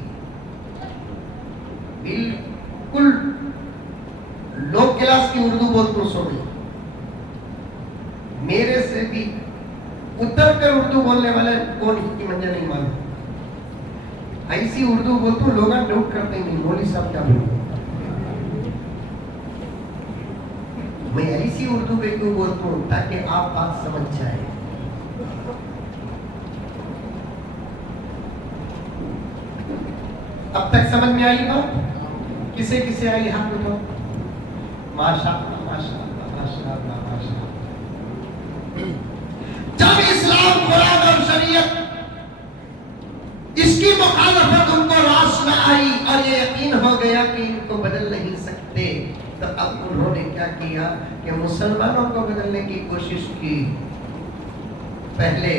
बिल्कुल लो क्लास की उर्दू बोलती हूँ। सुनी, मेरे से भी उतर कर उर्दू बोलने वाले कौन की मंजर नहीं मालूम, ऐसी उर्दू बोलती हूँ, लोग डाउट करते नहीं, मौली साहब क्या बोलते। मैं ऐसी उर्दू पे क्यों बोलता हूँ ताकि आप बात समझ जाए। अब तक समझ में आई बात? किसे किसे आई हाथ उठाओ। माशाअल्लाह माशाअल्लाह माशाअल्लाह माशाअल्लाह। जब इस्लाम, कुरान और शरीयत इसकी मुखालफत उनको रास न आई और ये यकीन हो गया कि इनको बदल नहीं सकते, तो अब उन्होंने क्या किया कि मुसलमानों को बदलने की कोशिश की। पहले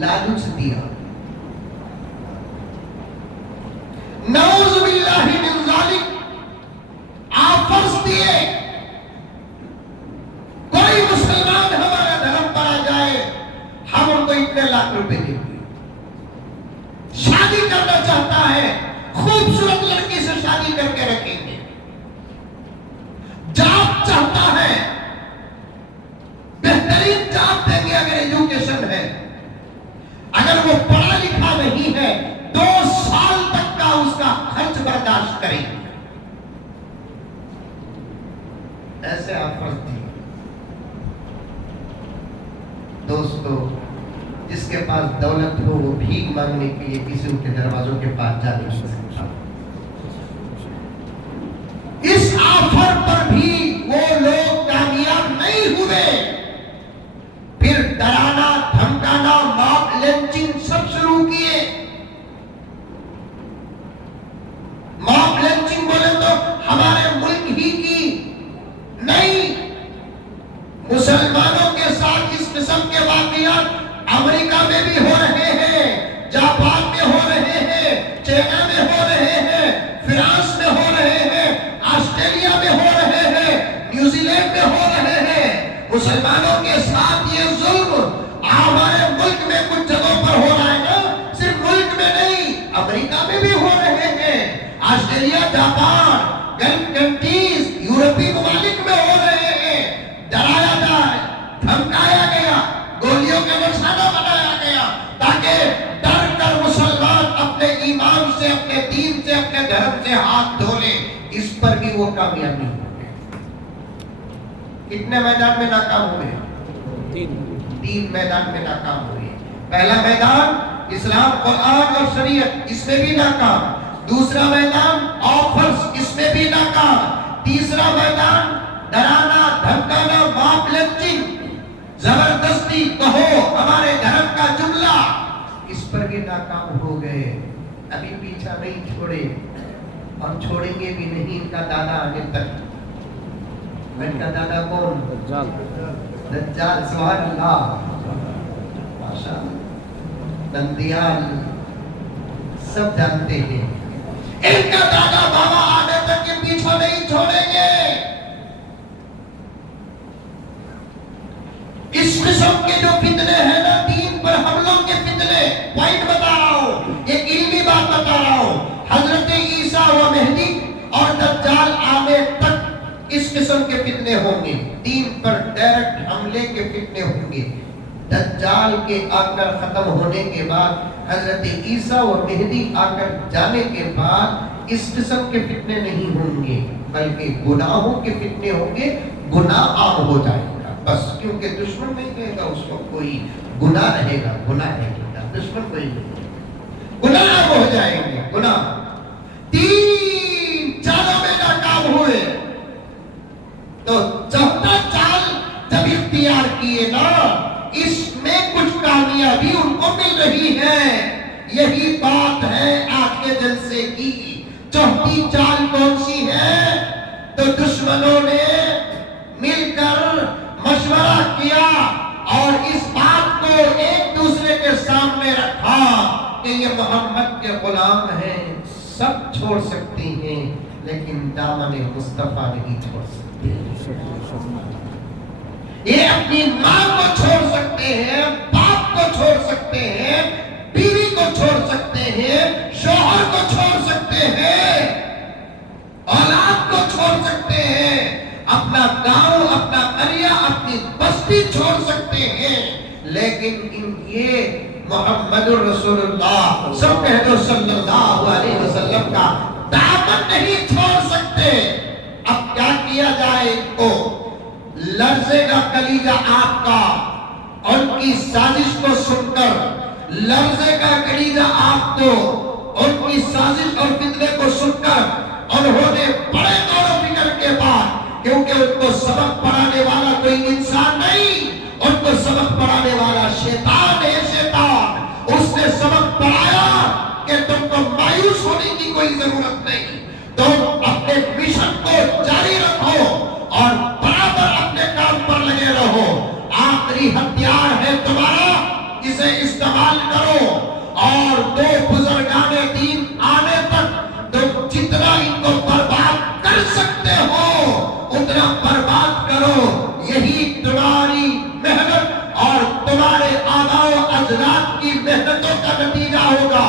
लालच दिया, नऊज़ुबिल्लाहि मिन ज़ालिक, ऑफर्स दिए, कोई मुसलमान हमारे धर्म पर आ जाए हम उनको इतने लाख रुपए देंगे। शादी करना चाहता है, खूबसूरत लड़की से शादी करके रखेंगे। जॉब चाहता है, बेहतरीन जॉब देंगे अगर एजुकेशन है। अगर वो पढ़ा लिखा नहीं है, 2 साल तक का उसका खर्च बर्दाश्त करेंगे। ऐसे ऑफर्स थी। दोस्तों, जिसके पास दौलत हो वो भीख मांगने के लिए किसी के दरवाजों के पास जा नहीं सकता। इस ऑफर पर भी वो लोग कामयाब नहीं हुए। بھی ہو رہے ہیں، جاپان میں ہو رہے ہیں، چائنا میں ہو رہے ہیں، فرانس میں ہو رہے ہیں، آسٹریلیا میں ہو رہے ہیں، نیوزی لینڈ میں ہو رہے ہیں۔ مسلمانوں کے ساتھ یہ ظلم ہمارے ملک میں کچھ جگہوں پر ہو رہا ہے نا، صرف ملک میں نہیں، امریکہ میں بھی ہو رہے ہیں، آسٹریلیا، جاپان، گلف کنٹریز، یورپی ممالک میں ہو رہے ہیں۔ ڈرایا جائے، دھمکایا گیا، گولیوں کا نشانہ بنایا گیا، تاکہ ڈر کر مسلمان اپنے ایمان سے، اپنے دین سے، اپنے دھرم سے ہاتھ دھو لے۔ اس پر بھی وہ کامیاب نہیں ہوئے۔ کتنے میدان میں ناکام ہوئے؟ 3 میدان میں ناکام ہوئے۔ پہلا میدان اسلام، قرآن اور شریعت، اس میں بھی ناکام۔ دوسرا میدان آفرز، اس میں بھی ناکام۔ تیسرا میدان ڈرانا، دھمکانا، ماب لنچنگ، زبردستی کہو ہمارے دھرم کا جملہ، اس پر بھی ناکام ہو گئے۔ ابھی پیچھا نہیں چھوڑے اور چھوڑیں گے بھی نہیں۔ ان کا دادا آگے تک، ان کا دادا کون؟ دجال، سبحان اللہ، ماشاء دندیال، سب جانتے ہیں۔ ان کا دادا بابا آنے تک کے پیچھا نہیں چھوڑیں گے۔ اس قسم کے جو فتنے ہیں نا، دین پر حملوں کے فتنے، پوائنٹ بتا رہا ہوں، ایک علمی بات بتا رہا ہوں۔ حضرت عیسیٰ و مہدی اور دجال آنے تک اس قسم کے فتنے ہوں گے، دین پر ڈائریکٹ حملے کے فتنے ہوں گے۔ دجال کے آ کر ختم ہونے کے بعد، حضرت عیسیٰ و مہدی آ کر جانے کے بعد اس قسم کے فتنے نہیں ہوں گے، بلکہ گناہوں کے فتنے ہوں گے۔ گناہ عام ہو جائے گا بس، کیونکہ دشمن نہیں کہے گا اس کو کوئی گناہ رہے گا، گناہ رہے گا، دشمن کوئی نہیں، گناہ عام ہو جائیں گے۔ گناہ 3 چالوں میں ناکام ہوئے، تو چوتھا چال جب اختیار کیے نا، اس میں کچھ کامیابی ان کو مل رہی ہے۔ یہی بات ہے آج کے جلسے کی۔ چوتھی چال کون سی ہے؟ تو دشمنوں نے مل کر مشورہ کیا اور اس بات کو ایک دوسرے کے سامنے رکھا کہ یہ محمد کے غلام ہیں، سب چھوڑ سکتے ہیں لیکن دامن مصطفیٰ نہیں چھوڑ سکتے۔ یہ اپنی ماں کو چھوڑ سکتے ہیں، باپ کو چھوڑ سکتے ہیں، بیوی کو چھوڑ سکتے ہیں، شوہر کو چھوڑ سکتے ہیں، اولاد کو چھوڑ سکتے ہیں، اپنا گاؤں، اپنا قریہ، اپنی بستی چھوڑ سکتے ہیں، لیکن یہ محمد رسول اللہ سب کہہ دو صلی اللہ علیہ وسلم کا دامن نہیں چھوڑ سکتے۔ اب کیا کیا جائے؟ ان کو لرزے گا کلیجہ آپ کا، ان کی سازش کو سن کر لرزے گا کلیجہ آپ کو، ان کی سازش اور فتنے کو سن کر انہوں نے بڑے غور و فکر کے بعد، کیونکہ ان کو سبق پڑھانے والا کوئی انسان نہیں، ان کو سبق پڑھانے والا شیطان ہے، شیطان۔ اس نے سبق پڑھایا کہ تم کو مایوس ہونے کی کوئی ضرورت نہیں، تم اپنے مشن کو جاری رکھو اور برابر اپنے کام پر لگے رہو۔ آخری ہتھیار ہے تمہارا، اسے استعمال کرو، اور 2 بزرگان دین آنے تک تم جتنا ان کو برباد کر سکتے ہو اتنا برباد کرو۔ یہی تمہاری محنت اور تمہارے آباء و اجداد کی محنتوں کا نتیجہ ہوگا۔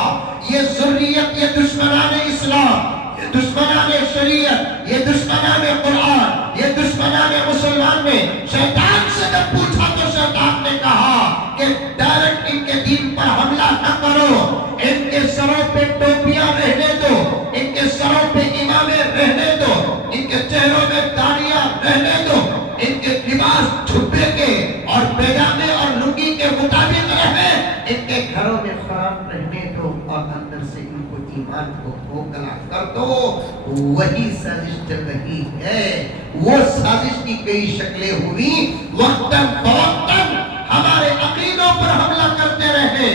یہ ذریت، یہ دشمنان اسلام، یہ دشمنان شریعت، یہ دشمنان قرآن، یہ دشمنان مسلمان میں شیطان سے جب پوچھا تو شیطان نے کہا کہ ڈائریکٹ ان کے دین پر حملہ نہ کرو، ان کے سروں پہ ٹوپیاں رہنے دو، ان کے سروں پہ امامیں رہنے دو، ان کے چہروں میں داڑیاں رہنے دو، ان کے لباس جھبے کے اور پیجامے اور لنگی کے مطابق رہے، ان کے گھروں میں خراب رہنے دو، اور اندر سے ان کو ایمان کو کھوکھلا کر دو۔ وہی سازش چل رہی ہے، وہ سازش کی کئی شکلیں ہوئی، وقتاً فوقتاً ہمارے عقیدوں پر حملہ کرتے رہے،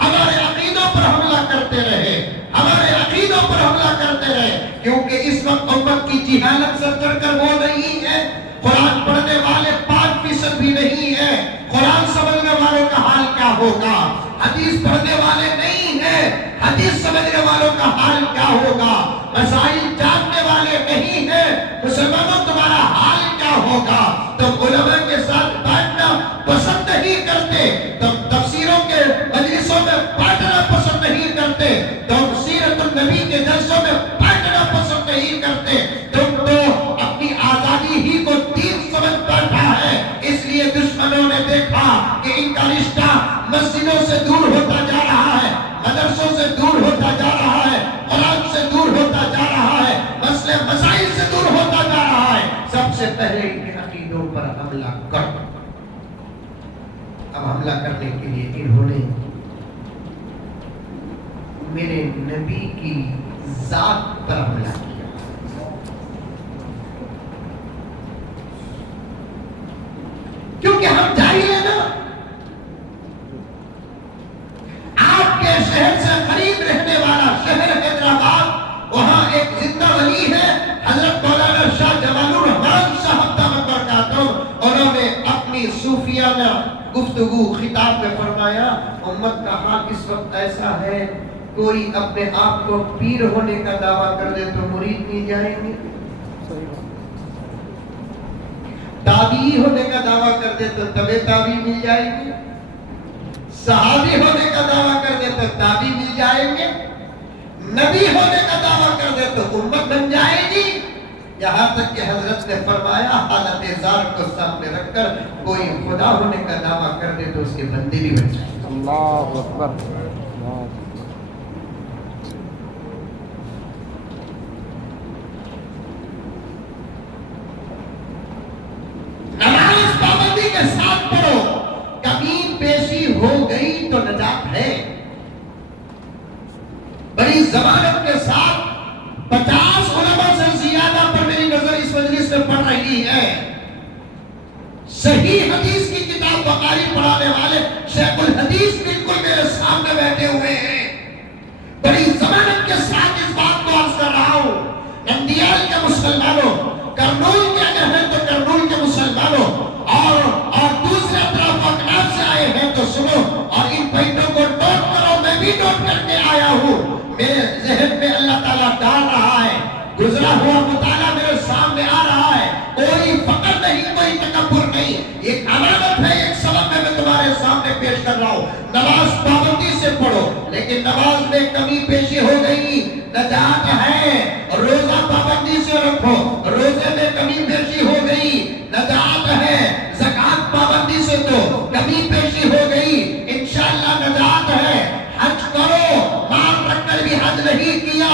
ہمارے عقیدوں پر حملہ کرتے رہے، ہمارے عقیدوں پر حملہ کرتے رہے، کیونکہ اس وقت امت کی جہالت سر چڑھ کر وہ نہیں ہے، قرآن پڑھنے والے 5% بھی نہیں ہے، قرآن سمجھنے والوں کا حال کیا ہوگا، حدیث حدیث پڑھنے والے نہیں ہیں، حدیث سمجھنے والوں کا حال کیا ہوگا؟ مسائل جاننے والے نہیں ہیں، مسلمانوں تمہارا حال کیا ہوگا؟ تم علماء کے ساتھ بیٹھنا پسند نہیں کرتے، تم تفسیروں کے مجلسوں میں بیٹھنا پسند نہیں کرتے، تم سیرت النبی کے جلسوں میں بیٹھنا پسند نہیں کرتے، تم تو اپنی آزادی ہی کو دین سمجھ بیٹھا ہے۔ اس لیے دشمنوں نے دیکھا کہ ان کا رشتہ مسجدوں سے دور ہوتا جا رہا ہے، مدرسوں سے دور ہوتا جا رہا ہے، قرآن سے دور ہوتا جا رہا ہے، مسئلے مسائل سے دور ہوتا جا رہا ہے۔ سب سے پہلے ان کے عقیدوں پر حملہ کر۔ اب حملہ کرنے کے لیے انہوں نے میرے نبی کی ذات پر حملہ کیا۔ کیونکہ ہم جاہل ہیں نا، آپ کے شہر سے قریب رہنے والا شہر حیدرآباد، وہاں ایک زندہ ولی ہے حضرت مولانا شاہ جمال الرحمان صاحب دامت برکاتہ، انہوں نے اپنی صوفیانہ گفتگو خطاب میں فرمایا امت کا حال اس وقت ایسا ہے، کوئی اپنے آپ کو پیر ہونے کا دعویٰ کر دے تو مرید نہیں جائیں گے، تابعی ہونے کا دعویٰ کر دے تو تبع تابعی مل جائیں گے، صحابی ہونے کا دعویٰ کر دے تو تابعی مل جائیں گے، نبی ہونے کا دعویٰ کر دے تو امت بن جائے گی۔ یہاں تک کہ حضرت نے فرمایا حالت زار کو سامنے رکھ کر کوئی خدا ہونے کا دعویٰ کر دے تو اس کے بندے بھی بن جائیں گے۔ اللہ اکبر۔ نماز پابندی کے ساتھ پڑھو، کمی پیشی ہو گئی تو نجات ہے۔ بڑی ضمانت کے ساتھ 50 علماء سے زیادہ پر میری نظر اس مجلس میں پڑھ رہی ہے۔ صحیح حدیث کی کتاب بخاری پڑھانے والے شیخ الحدیث بالکل میرے سامنے بیٹھے ہوئے ہیں۔ بڑی ضمانت کے ساتھ اس بات کو عرض کر رہا ہوں، نندیال کے مسلمانوں، کرنول کے اگر ہیں تو کرنول کے مسلمانوں، اور دوسرے طرف اکناف سے آئے ہیں تو سنو، اور ان پوائنٹوں کو نوٹ کرو، میں بھی نوٹ کر کے آیا ہوں۔ میرے ذہن میں اللہ تعالیٰ ڈال رہا ہے، گزرا ہوا مطالعہ میرے سامنے آ رہا ہے، کوئی فقر نہیں، کوئی تکبر نہیں، ایک امانت ہے، ایک سبب میں تمہارے سامنے پیش کر رہا ہوں۔ نماز پابندی سے پڑھو، لیکن نماز میں کمی پیشی ہو گئی نجات ہے۔ روزہ پابندی سے رکھو، روزے میں کمی پیشی ہو گئی نجات ہے۔ زکوٰۃ پابندی سے دو، کمی پیشی ہو گئی انشاءاللہ نجات ہے۔ حج کرو، مال رکھ کر بھی حج نہیں کیا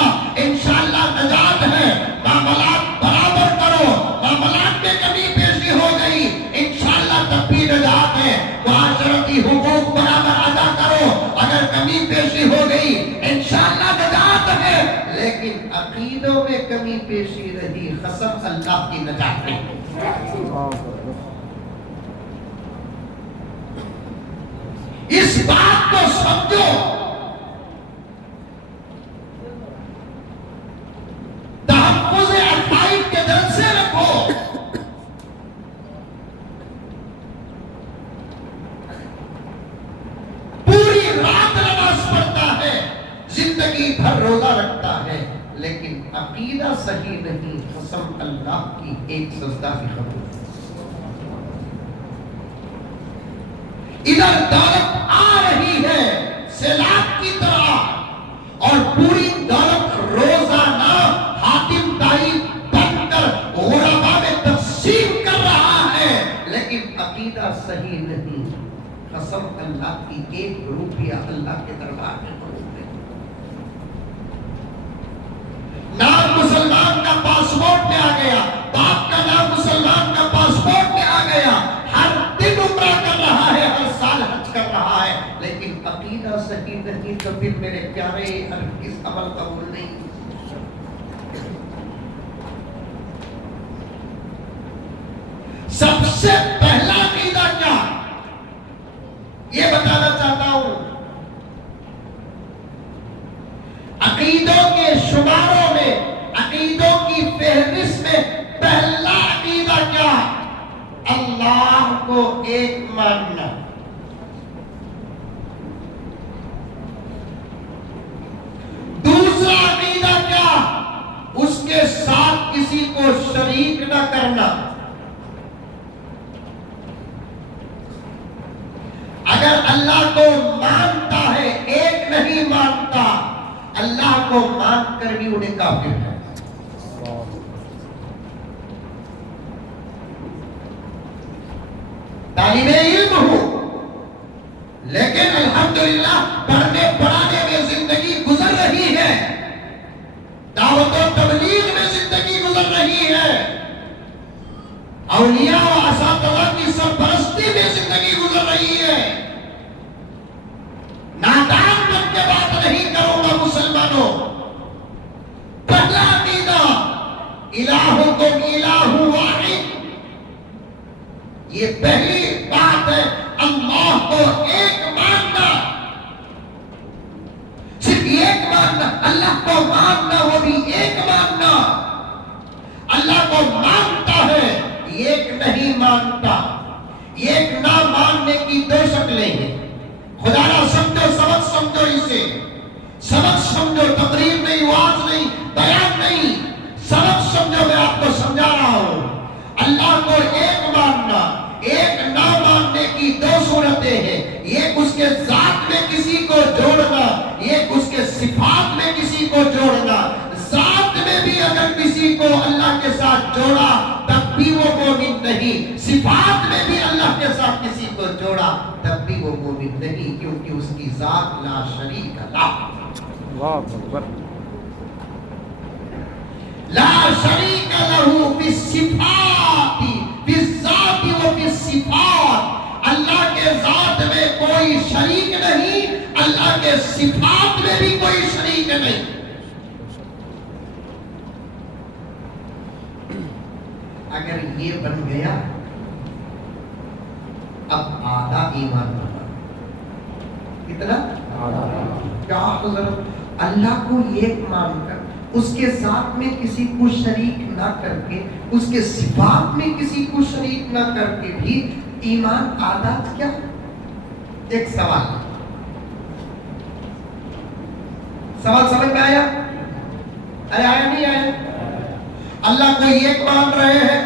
انشاءاللہ نجات ہے۔ معاملات برابر کرو، معاملات میں کمی پیشی ہو گئی انشاءاللہ تب بھی نجات ہے۔ معاشرتی حقوق برابر ادا کرو، اگر کمی پیشی ہو گئی انشاءاللہ نجات ہے۔ لیکن عقیدوں میں کمی پیشی رہی، قسم اللہ کی نجات نہیں۔ اس بات کو سمجھو، تحفظ عقائد کے جلسے رکھو، پوری رات نماز پڑھتا ہے، زندگی بھر روزہ رکھتا ہے، لیکن عقیدہ صحیح نہیں، قسم اللہ کی ایک سجدہ بھی قبول۔ ادھر دولت آ رہی ہے سیلاب کی طرح، اور پوری دولت روزانہ حاتم تائی بن کر غرباء میں تقسیم کر رہا ہے، لیکن عقیدہ صحیح نہیں، قسم اللہ کی ایک روپیہ اللہ کے دربار میں قبول نہیں۔ نام مسلمان کا پاسپورٹ میں آ گیا، باپ کا نام مسلمان کا پاسپورٹ میں آ گیا، ہر دن عمرہ کر رہا ہے، ہر سال حج کر رہا ہے، لیکن عقیدہ صحیح نہیں، تو پھر میرے پیارے ہرگز عمل قبول نہیں۔ سب سے پہلا عقیدہ کیا، یہ بتانا چاہتا ہوں۔ عقیدوں کے شماروں میں، عقیدوں کی فہرست میں پہلا عقیدہ کیا؟ اللہ کو ایک ماننا، نہ کرنا. اگر اللہ کو مانتا ہے، ایک نہیں مانتا، اللہ کو مان کر بھی انہیں کافر ہے. طالب علم ہوں لیکن الحمدللہ پڑھنے پڑھانے میں زندگی گزر رہی ہے، دعوت و تبلیغ میں زندگی گزر رہی ہے، اولیاء و اساتذہ کی سرپرستی میں زندگی گزر رہی ہے. نادان بن کے بات نہیں کروں گا مسلمانوں. پہلا عقیدہ الہکم الہ واحد، یہ پہلی بات ہے. اللہ کو ایک ماننا، صرف ایک ماننا، اللہ کو ماننا وہ بھی ایک ماننا. اللہ کو مانتا ہے، ایک نہیں مانتا. ایک نہ ماننے کی دو شکلیں ہیں. خدا را سمجھو، سبق سمجھو، اسے سبق سمجھو، تقریر نہیں، وعظ نہیں، بیان نہیں، سبق سمجھو. میں آپ کو سمجھا رہا ہوں. اللہ کو ایک ماننا، ایک نہ ماننے کی دو صورتیں ہیں. ایک اس کے ذات میں کسی کو جوڑنا، ایک اس کے صفات میں کسی کو جوڑنا. ذات میں بھی اگر کسی کو اللہ کے ساتھ جوڑا تب بھی وہ مومن نہیں. صفات میں بھی اللہ کے ساتھ کسی کو جوڑا تب بھی وہ مومن نہیں، کیونکہ اس کی ذات لا شریک لہ. اللہ اکبر. لا شریک لہ فی الصفات، فی الذات و فی الصفات. اللہ کے ذات میں کوئی شریک نہیں، اللہ کے صفات میں بھی کوئی شریک نہیں. اگر یہ بن گیا اب آدھا ایمان بنا. کتنا؟ کیا حضرت؟ اللہ کو ایک مان کر، اس کے ذات میں کسی کو شریک نہ کر کے، اس کے صفات میں کسی کو شریک نہ کر کے بھی ایمان آدھا کیا؟ ایک سوال سمجھ میں آیا؟ ارے آیا نہیں آیا؟ اللہ کو ایک مان رہے ہیں،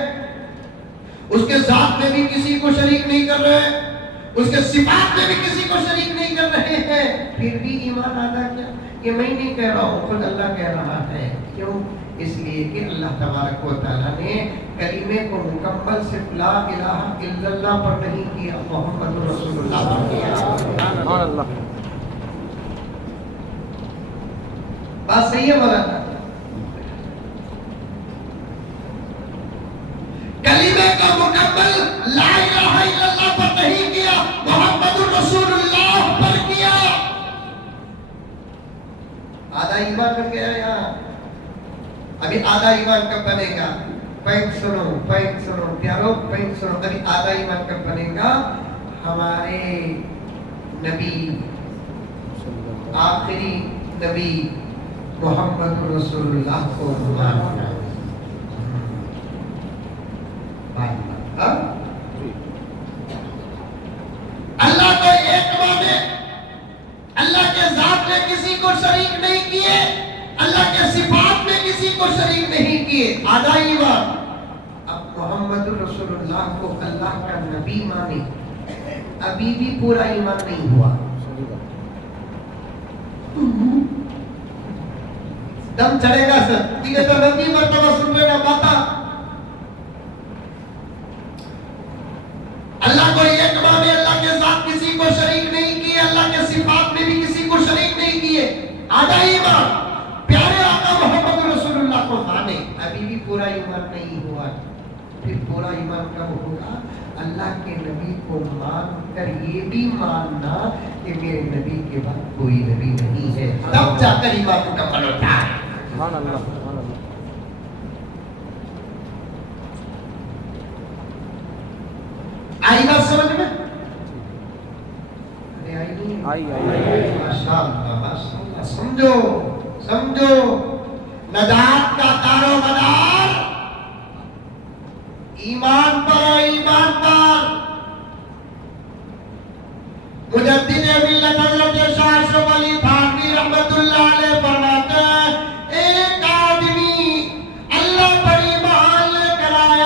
اس کے ذات میں بھی کسی کو شریک نہیں کر رہے ہیں، اس کے صفات میں بھی کسی کو شریک نہیں کر رہے ہیں، پھر بھی ایمان آدھا کیا؟ یہ میں نہیں کہہ رہا ہوں، خود اللہ کہہ رہا ہے. کیوں؟ اس لیے کہ اللہ تبارک و تعالیٰ نے کلمے کو مکمل صرف لا الہ الا اللہ پر نہیں کیا، محمد رسول اللہ پر کیا. سبحان اللہ. بات صحیح ہے مولانا؟ کلمے کو مکمل لا الہ الا اللہ پر نہیں کیا، محمد رسول اللہ پر کیا. آدھا ایمان بن گیا یہاں. ابھی آدھا ایمان کب بنے گا؟ پوائنٹ سنو پیارو، پوائنٹ سنو. ابھی آدھا ایمان کب بنے گا؟ ہمارے نبی، آخری نبی محمد رسول اللہ کو ماننا. اللہ کو ایک مانے، اللہ کے ذات میں کسی کو شریک نہیں کیے، اللہ کے صفات میں کسی کو شریک نہیں کیے. آدھا ایمان. اب محمد رسول اللہ کو اللہ کا نبی مانے، ابھی بھی پورا ایمان نہیں ہوا. دم چڑھے گا سر، ٹھیک ہے؟ تو نبی مرتبہ سن رہے نا باتا. اللہ کو ایک مانے، اللہ کے ساتھ کسی کو شریک نہیں کیے، اللہ کے صفات میں بھی کسی کو شریک نہیں کیے. آدھا ایمان. پیارے آقا محمد رسول اللہ کو مانے، ابھی بھی پورا ایمان نہیں ہوا. پھر پورا ایمان کب ہوگا؟ اللہ کے نبی کو مان کر یہ بھی ماننا کہ میرے نبی کے بعد کوئی نبی نہیں ہے، تب جا کر ایمان مکمل ہوتا ہے. سبحان اللہ. سبحان اللہ. آئی بات سمجھ میں؟ ارے آئی نہیں؟ آئی. ماشاءاللہ. سمجھو نجات کا دارومدار ایمان پر. مجدد ملت حضرت شاہ اشرف علی تھانوی رحمت اللہ علیہ فرماتے ہیں، ایک آدمی اللہ پر ایمان لے کر آیا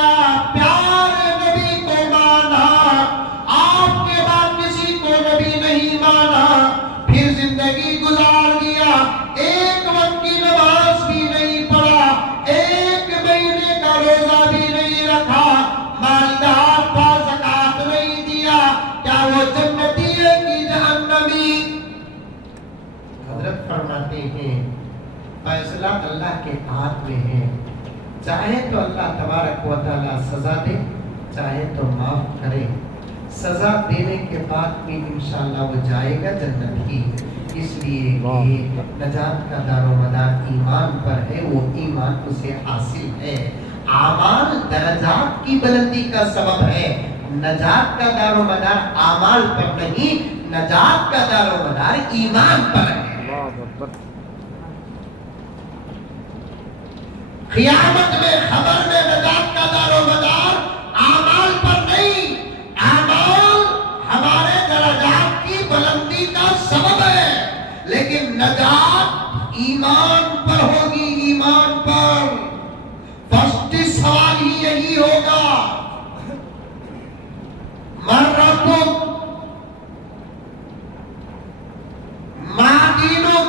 जन्नती है कि जहन्नमी। हजरत फरमाते हैं फैसला अल्लाह के हाथ में है, चाहे तो अल्लाह तबारक व तआला सजा दे, चाहे तो माफ करे। सजा देने के बाद भी इंशाअल्लाह वो जाएगा जन्नत ही। इसलिए ये नजात का दारोमदार ईमान पर है, वो ईमान उसे हासिल है। आमाल दरजात की बुलंदी का सबब है, नजात का दारोमदार आमाल पर नहीं, नजात का दारोमदार ईमान पर है। क़यामत में खबर में नजात का दारोमदार आमाल पर नहीं, आमाल हमारे दरजात की बुलंदी का सबब है, लेकिन नजात ईमान पर होगी, ईमान पर। फर्स्ट सवाल ही यही होगा, मन रब्बुक मा दीनुक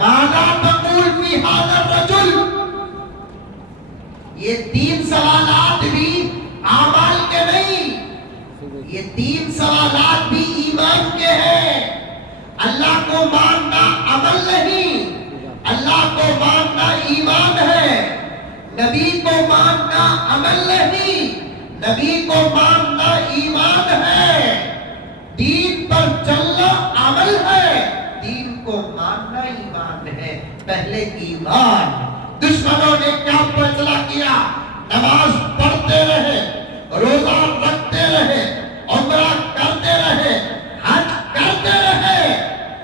माज़ा तक़ूल फी हाज़ा रजुल। ये तीन सवालात भी आमाल के नहीं, ये तीन सवालात भी ईमान के हैं। अल्लाह को मानना अमल नहीं, अल्लाह को मानना ईमान है। नबी को मानना अमल नहीं, नबी को मानना ईमान है। दीन पर चलना अमल है, दीन को मानना ईमान है। पहले ईमान। दुश्मनों ने क्या फैसला किया? नमाज पढ़ते रहे, रोजा रखते रहे, उम्रा करते रहे, हज करते रहे।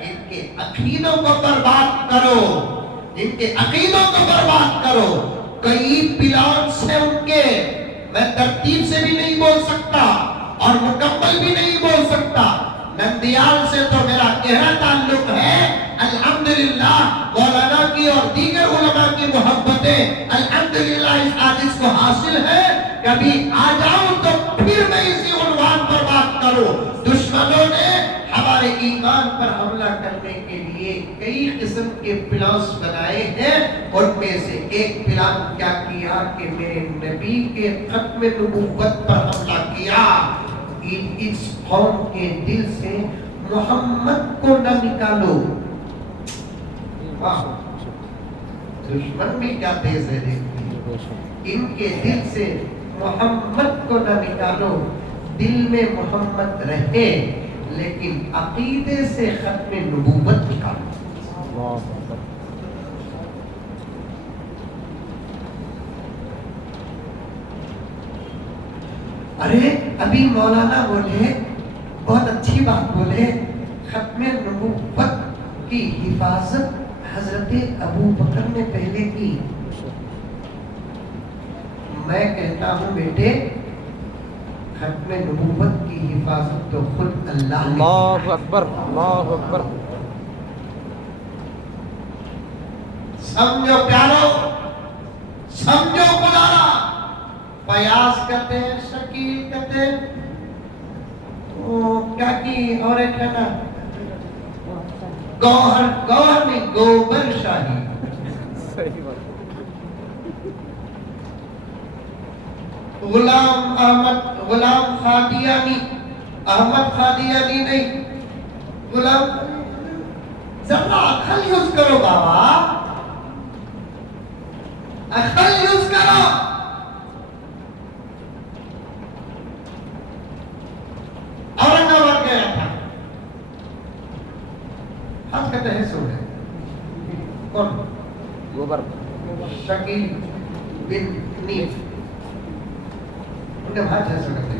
इनके अकीदों को बर्बाद करो, इनके अकीदों को बर्बाद करो। कई प्लान से उनके, मैं तरतीब से भी नहीं बोल सकता और मुकम्मल भी नहीं बोल सकता। नंदियाल से तो मेरा गहरा ताल्लुक है। अल्हम्दुलिल्लाह मौलाना की और दीगर उलमा की मोहब्बतें अल्हम्दुलिल्लाह इस आजिज को हासिल है। कभी आ जाऊं तो फिर मैं इसी उन्वान पर बात करूं। दुश्मनों ने हमारे ईमान पर हमला करने के लिए कई किस्म के प्लान्स बनाए हैं। उनमें से एक प्लान क्या किया कि मेरे नबी के खत्म नबूवत पर हमला किया। इस कौम के दिल से मोहम्मद को न निकालो। दुश्मन भी क्या तेज है देखिए, इनके दिल से मोहम्मद को न निकालो। दिल में मोहम्मद रहे लेकिन अकीदे से खत्म नबूवत निकालो। अरे अभी मौलाना बोले, बहुत अच्छी बात बोले, खत्म नबूवत की हिफाजत हजरत अबू बकर ने पहले की। मैं कहता हूँ बेटे, खत्म नबूवत की हिफाजत तो खुद अल्लाह ने की। अल्लाहु अकबर, अल्लाहु अकबर। समझो प्यारो, समझो बुलारा। प्रयास करते हैं, शकील करते हैं, क्या की और एक है ना गौहर, गौहर नहीं गोबर शाही। सही बात। गुलाम अहमद, गुलाम खादियानी, अहमद खादियानी नहीं, गुलाम। जरा अकल यूज करो बाबा, अकल यूज करो। औरंगाबाद गया था, हाथ कहते हैं सो गए। कौन? गोबर। शकील बिन नीफ, उन्हें हाथ ऐसा करते।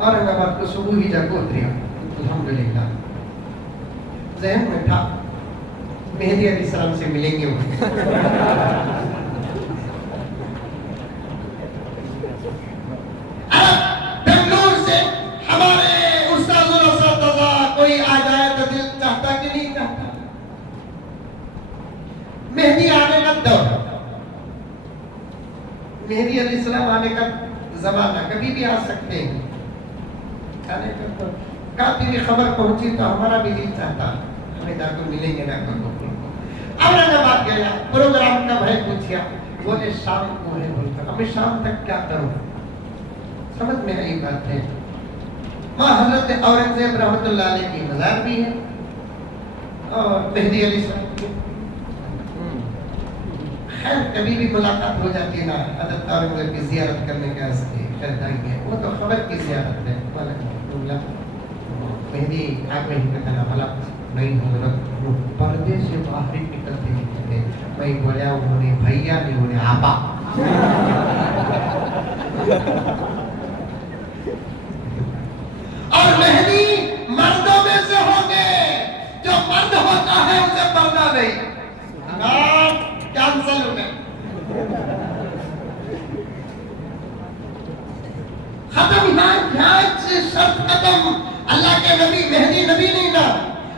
औरंगाबाद को सुबह ही जाको उतरिया, अल्हम्दुलिल्लाह। ज़हन में था मेहदी अली सलाम से मिलेंगे वो। बेंगलुरु से हमारे उस्ताजुल असतज़ा कोई आ जाए तो दिल चाहता कि नहीं चाहता? मेहदी आने का दौर, मेहदी अली सलाम आने का जमाना, कभी भी आ सकते हैं। आने का तो काफी भी खबर पहुंची तो हमारा भी दिल चाहता हमें जाकर मिलेंगे ना करो। औरंगाबाद गया, प्रोग्राम कब है पूछा, बोले शाम को है। बोलकर अब मैं शाम तक क्या करूं? समझ में आई बात है। माँ हजरत औरंगजेब रहमतुल्लाह अलैह की मज़ार भी है और मेहदी अली साहब की। खैर कभी भी मुलाकात हो जाती है ना हजरत औरंगजेब की जियारत करने के वास्ते जाएंगे, वो तो खबर की जियारत है। मेहदी आग में ही कहना भला नहीं हजरत वो पर्दे से बाहर निकलते निकलते मैं बोला उन्होंने भैया नहीं उन्हें आपा। और मेहदी मर्दों में से होंगे, जो मर्द होता है उसे पर्दा नहीं, कैंसल हो गए, खत्म नाज शर्त खत्म। अल्लाह के नबी मेहदी नबी नहीं ना,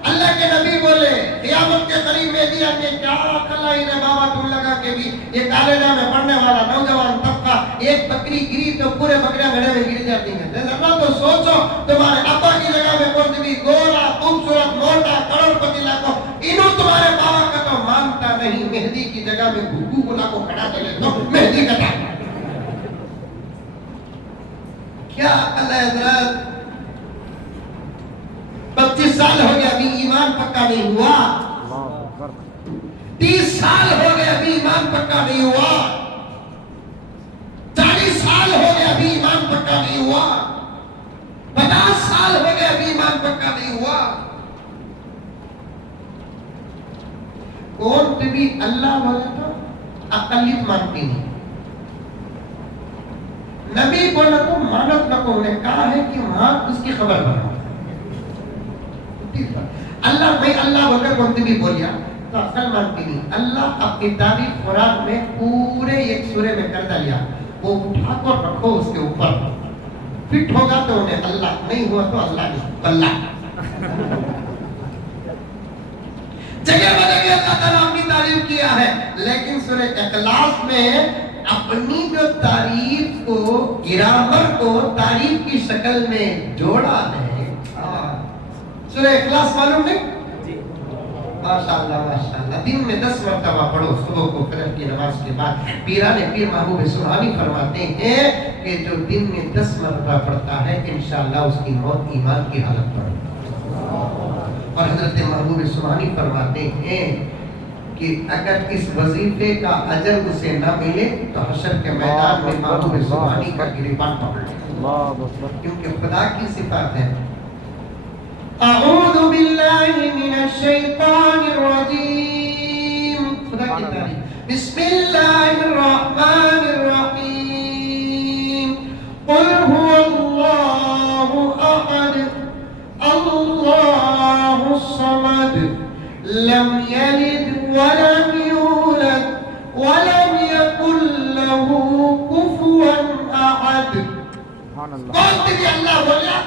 अल्लाह के नबी बोले क़यामत के करीब मेहदी आके क्या कलाई रे बाबा तुम लगा के भी ये कॉलेजा में पढ़ने वाला नौजवान तबका एक बकरी गिरी तो पूरे बकरियां घड़े में गिर जाती हैं। जरा तो सोचो तुम्हारे अब्बा की जगह में कौन सी गोरा खूबसूरत मोटा करोड़पति लाखों इन्हों तुम्हारे बाबा का तो मानता नहीं, मेहदी की जगह में घुघू गुला को खड़ा कर ले तो मेहदी का क्या अल्लाह 25 साल हो गया अभी ईमान पक्का नहीं हुआ, 30 साल हो गए अभी ईमान पक्का नहीं हुआ, 40 साल हो गए अभी ईमान पक्का नहीं हुआ, 50 साल हो गए अभी ईमान पक्का नहीं हुआ। कौन भी अल्लाह बोले तो अकलियत मानती नहीं, नबी बोला तो मानव नको ने कहा है कि वहां उसकी खबर बनाओ। अल्लाह भाई अल्लाह बोलकर कौन भी बोलिया तो अक्ल मानती नहीं। अल्लाह अपनी तारीफ कुरान में पूरे एक सूरे में कर डालिया, वो उठा कर रखो उसके ऊपर, फिट होगा तो उन्हें अल्लाह, नहीं हुआ तो अल्लाह नहीं अल्लाह। जगह बदल अल्लाह ताला अपनी तारीफ किया है, लेकिन सूरे इखलास में अपनी जो तारीफ को गिरामर को तारीफ की शक्ल में जोड़ा है। सूरह इखलास मालूम नहीं? माशाअल्लाह माशाअल्लाह, दिन में 10 मरतबा पढ़ो सुबह को फजर की नमाज के बाद। पीराने पीर महबूब सुभानी फरमाते हैं कि जो दिन में 10 मरतबा पढ़ता है इंशाअल्लाह उसकी मौत ईमान की हालत पर। और हजरत महबूब सुभानी फरमाते हैं कि अगर इस वजीफे का अजर उसे न मिले तो हशर के मैदान में महबूब सुभानी का गिरबान पकड़ ले, क्योंकि खुदा की सिफात है। अऊज़ु बिल्लाहि मिनश शैतानिर रजीम, खुदा की तारीफ। बिस्मिल्लाहिर रहमानिर रहीम। कुल हुवल्लाहु अहद अल्लाहुस समद लम यलिद वलम यूलद वलम यकुल लहू कुफुवन अहद। कौन भी अल्लाह बोला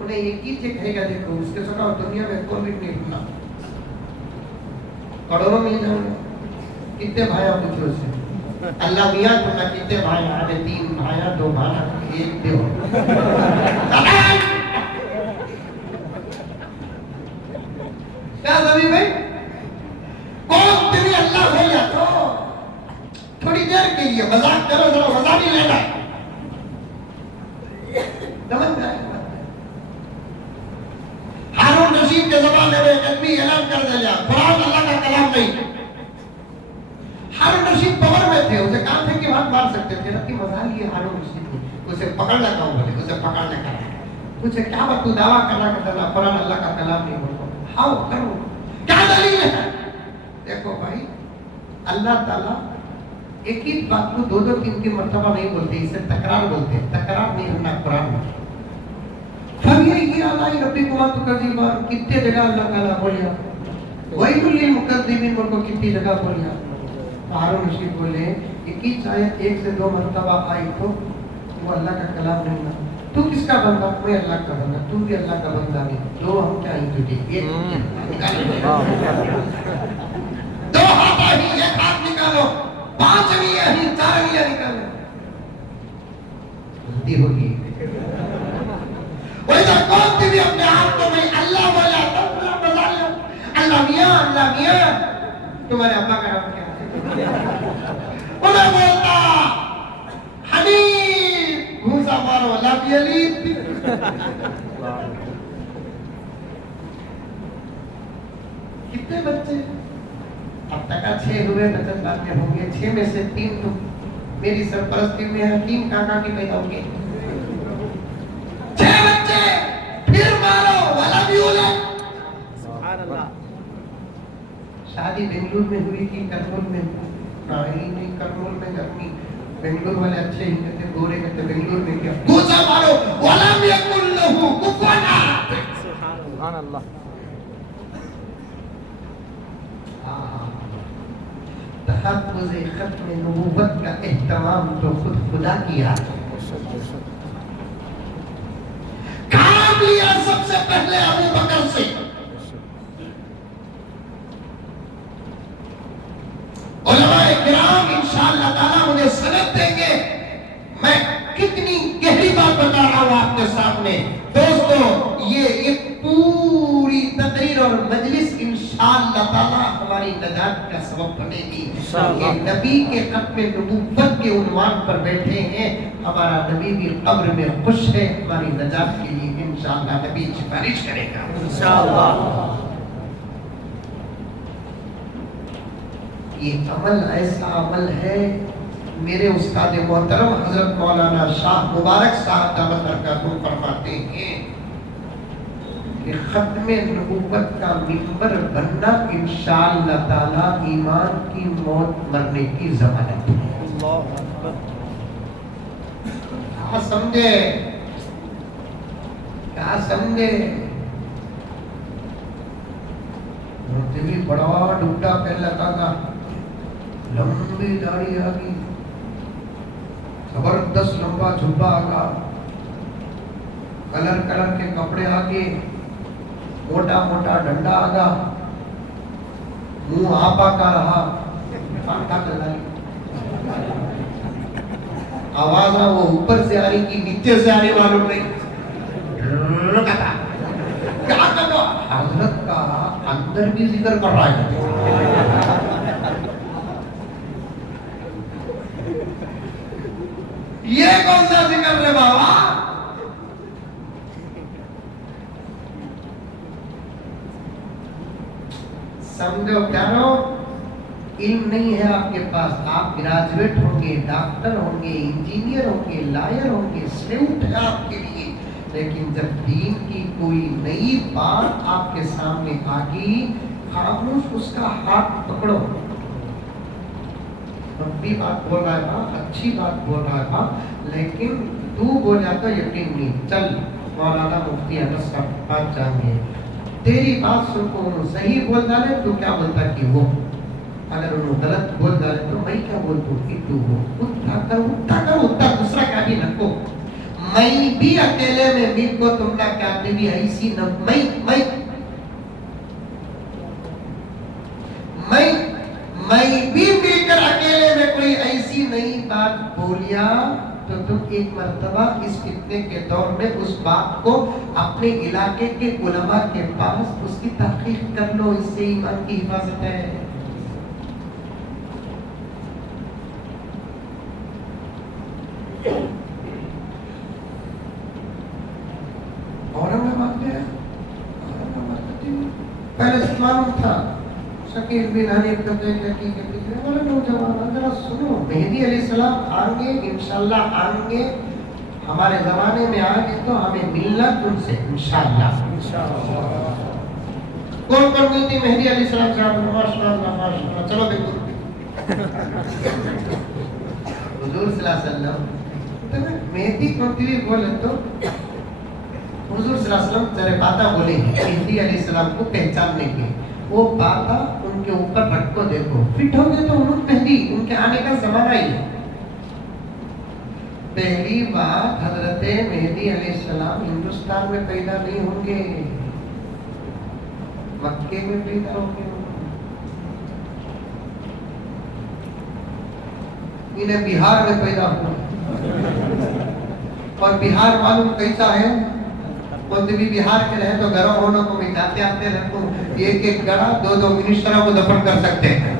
उन्हें एक ही चीज कहेगा, देखो उसके सका दुनिया में कोई नहीं होना, करोड़ों मिल जाएंगे। कितने भाई पूछो से अल्लाह मियां बोला कितने भाई आने, 3 भाई 2 भाई 1 दो। क्या सभी भाई कौन भी अल्लाह बोला तो थोड़ी देर के लिए मजाक करो, जरा मजा नहीं लेना, समझ में आया? हारून रशीद के जमाने में एक आदमी ऐलान कर दिया कुरान अल्लाह का कलाम नहीं। हारून रशीद पावर में थे, उसे कहा थे कि बात मार सकते थे, रत्ती मजाल ये हारून रशीद को उसे पकड़ना कौन बोले, उसे पकड़ने का पूछे क्या बात तू दावा करना करता है कुरान अल्लाह का कलाम नहीं बोलता, हाउ करो क्या दलील है? देखो भाई अल्लाह ताला एक ही बात को 2-2 3-3 मर्तबा नहीं बोलते, इसे तकरार बोलते हैं। तकरार नहीं करना कुरान में। फबिअय्यि आलाइ रब्बिकुमा तुकज़्ज़िबान, कितने जगह अल्लाह ताला बोलिया, वैलुल लिल मुकज़्ज़िबीन को कितनी जगह बोलिया। हारून रशीद बोले एक ही आयत 1 से 2 मर्तबा आई तो वो अल्लाह का कलाम नहीं ना। तू किसका बंदा? मैं अल्लाह का बंदा, तू भी अल्लाह का बंदा नहीं, 2 हम क्या ही तुझे एक दो हाथ ही एक हाथ निकालो, 5 अंगलियां ही 4 अंगलियां निकालो, गलती होगी। वैसा कौन भी अपने हाथ को मैं अल्लाह बोला तो पूरा बजा लो, अल्लाह मियां तुम्हारे अब्बा का नाम क्या है? उन्हें बोलता हनीफ, मूसा यलीद कितने बच्चे अब तक 6 हुए, बचत बाद में होंगे 6 में से 3 तो मेरी सरपरस्ती में हकीम काका के पैदा होंगे। 6 बच्चे फिर मारो वाला भी उलट। शादी बेंगलुरु में हुई थी करनूल में? नहीं, करनूल में गर्मी, बेंगलुरु वाले अच्छे ही कहते, गोरे कहते बेंगलुरु में क्या दूसरा मारो वाला भी अकुल्लहु कुफुवन अहद। सुभान अल्लाह। तहफ़्फ़ुज़ ख़त्म नबूवत का एहतमाम तो खुद खुदा किया। काम लिया सबसे पहले अबू बकर से। उलमाए किराम इंशाअल्लाह ताला उन्हें सनद देंगे। मैं कितनी गहरी बात बता रहा हूं आपके सामने दोस्तों। ये एक पूरी तकरीर और मजलिस इंशाअल्लाह ताला हमारी नजात का सबब बनेगी। ये नबी के खत्म नबूवत के उन्वान पर बैठे हैं। हमारा नबी भी कब्र में खुश है, हमारी नजात के लिए इंशाअल्लाह नबी सिफारिश करेगा इंशाअल्लाह। ये अमल ऐसा अमल है, मेरे उस्ताद मोहतरम हजरत मौलाना शाह मुबारक साहब दामद बरकातुहू फरमाते हैं कि खत्म नबूवत का मिंबर बनना इंशाअल्लाह ताला ईमान की मौत मरने की जमानत है। क्या समझे, क्या समझे? भी बड़ा डुबटा पहन लगा था, लंबी दाढ़ी आ गई, जबरदस्त लंबा झुब्बा आ गया, कलर कलर के कपड़े आ गए, मोटा मोटा डंडा आ गया, मुंह आपा का रहा, आवाज ना वो ऊपर से आ रही कि नीचे से आ रही मालूम नहीं। क्या करो हजरत का अंदर भी जिक्र कर रहा है। ये कौन सा जिक्र है बाबा? समझो प्यारो, इल्म नहीं है आपके पास, आप ग्रेजुएट होंगे, डॉक्टर होंगे, इंजीनियर होंगे, लॉयर होंगे, सैल्यूट है आपके लिए। लेकिन जब दीन की कोई नई बात आपके सामने आ गई, खामोश उसका हाथ पकड़ो। लंबी बात बोल रहा था, अच्छी बात बोल रहा था, लेकिन तू बोल जाता यकीन नहीं। चल मौलाना मुफ्ती अनस का पास जाएंगे, तेरी बात सुन को सही बोल डाले तो क्या बोलता कि वो, अगर उन्होंने गलत बोल डाले तो मैं क्या बोलूं कि तू हो। उठा कर दूसरा क्या भी नको। मैं भी अकेले में भी को तुमला क्या भी ऐसी न मैं भी मिलकर अकेले में कोई ऐसी नई बात बोलिया तो तुम एक मर्तबा इस फितने के दौर में उस बात को अपने इलाके के उलमा के पास उसकी तहकीक कर लो। इससे ईमान की हिफाजत है। औरंगाबाद में पहले मालूम था शकील बिन हनीफ का बोले नौजवान जरा सुनो, मेहदी अलैहिस्सलाम आएंगे इंशाअल्लाह, आएंगे हमारे जमाने में आएंगे तो हमें मिलना तुमसे इंशाअल्लाह। कौन कौन मिलती मेहदी अलैहिस्सलाम से? माशाअल्लाह माशाअल्लाह। चलो देखो हुजूर सल्लल्लाहु अलैहि वसल्लम मेहदी कौन थी बोले तो हुजूर सल्लल्लाहु अलैहि वसल्लम तेरे बाता बोले मेहदी अलैहिस्सलाम को पहचानने के, वो बाता उनके ऊपर रख को देखो, फिट होंगे तो उन्होंने मेहदी उनके आने का जमाना ही है। पहली बात हजरत मेहदी अलैहिस्सलाम हिंदुस्तान में पैदा नहीं होंगे, मक्के में पैदा होंगे। इन्हें बिहार में पैदा हुआ, और बिहार मालूम कैसा है? खुद भी बिहार के रहे तो गरम होने को मिटाते आते रहे तो एक एक गड़ा 2-2 मिनिस्टरों को दफन कर सकते हैं।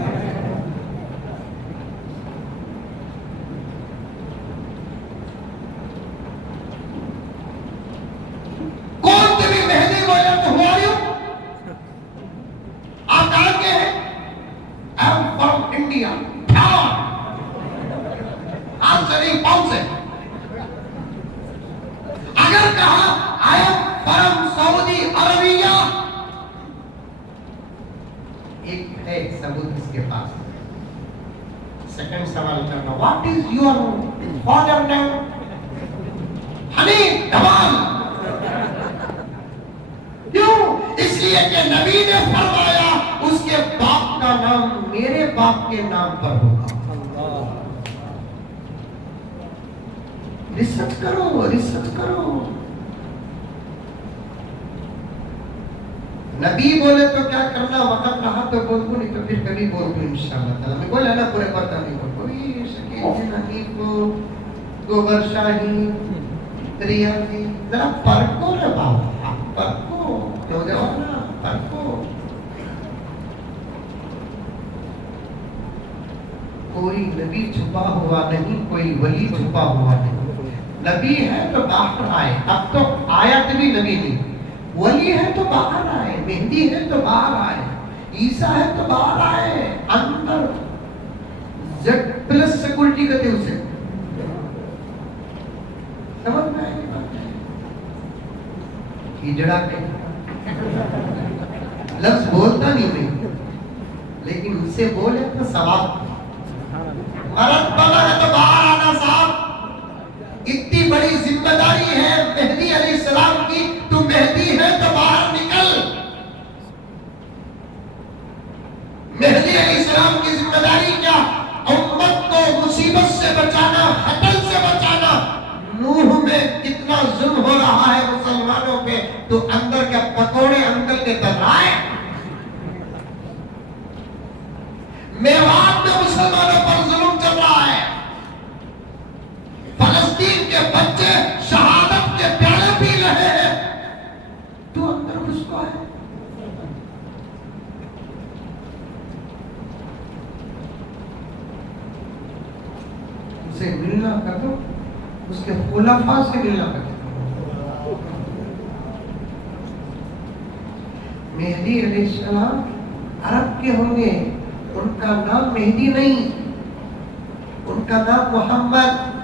हाथ से नहीं पाँव से। अगर कहा आया परम सऊदी अरबिया, एक है सबूत इसके पास। सेकंड सवाल करना, what is your father name? Hanif Dhamal. क्यों? इसलिए कि नबी ने फरमाया उसके बाप का नाम मेरे बाप के नाम पर होगा। रिसर्च करो, रिसर्च करो। नबी बोले तो क्या करना, वक्त रहा तो बोलूं, नहीं तो फिर कभी बोलूं इंशाअल्लाह ताला। मैं बोला ना पूरे पढ़ता नहीं बोल कोई शकील नबी को गोबर शाही रियाजी जरा परखो रे बाबा, परखो नौजवान, परखो। कोई नबी छुपा हुआ नहीं, कोई वली छुपा हुआ नहीं। नबी है तो बाहर आए, अब तो आयत भी नबी नहीं। वली है तो बाहर आए, मेहंदी है तो बाहर आए, ईसा है तो बाहर आए, अंदर जेड प्लस सिक्योरिटी कहते उसे। समझ में आएगी बात? हिजड़ा के लफ्ज बोलता नहीं मैं, लेकिन उसे बोले तो सवाब। मरद बना है तो बाहर आना साहब। इतनी बड़ी जिम्मेदारी है मेहदी अलैहिस्सलाम की, तू मेहदी है तो बाहर निकल। मेहदी अलैहिस्सलाम की जिम्मेदारी क्या? उम्मत को मुसीबत से बचाना, खतल से बचाना। नूह में कितना जुल्म हो रहा है मुसलमानों पे, तो अंदर के पकोड़े अंकल के तल रहा है। मेवात में मुसलमानों पर जुल्म चल रहा है, फलस्तीन के बच्चे शहादत के प्याले पी रहे हैं, तो अंदर उसको है। उसे मिलना कर दो, उसके खुलाफा से मिलना कर दो। मेहदी अलैहिस्सलाम अरब के होंगे, उनका नाम मेहदी नहीं, उनका नाम मोहम्मद।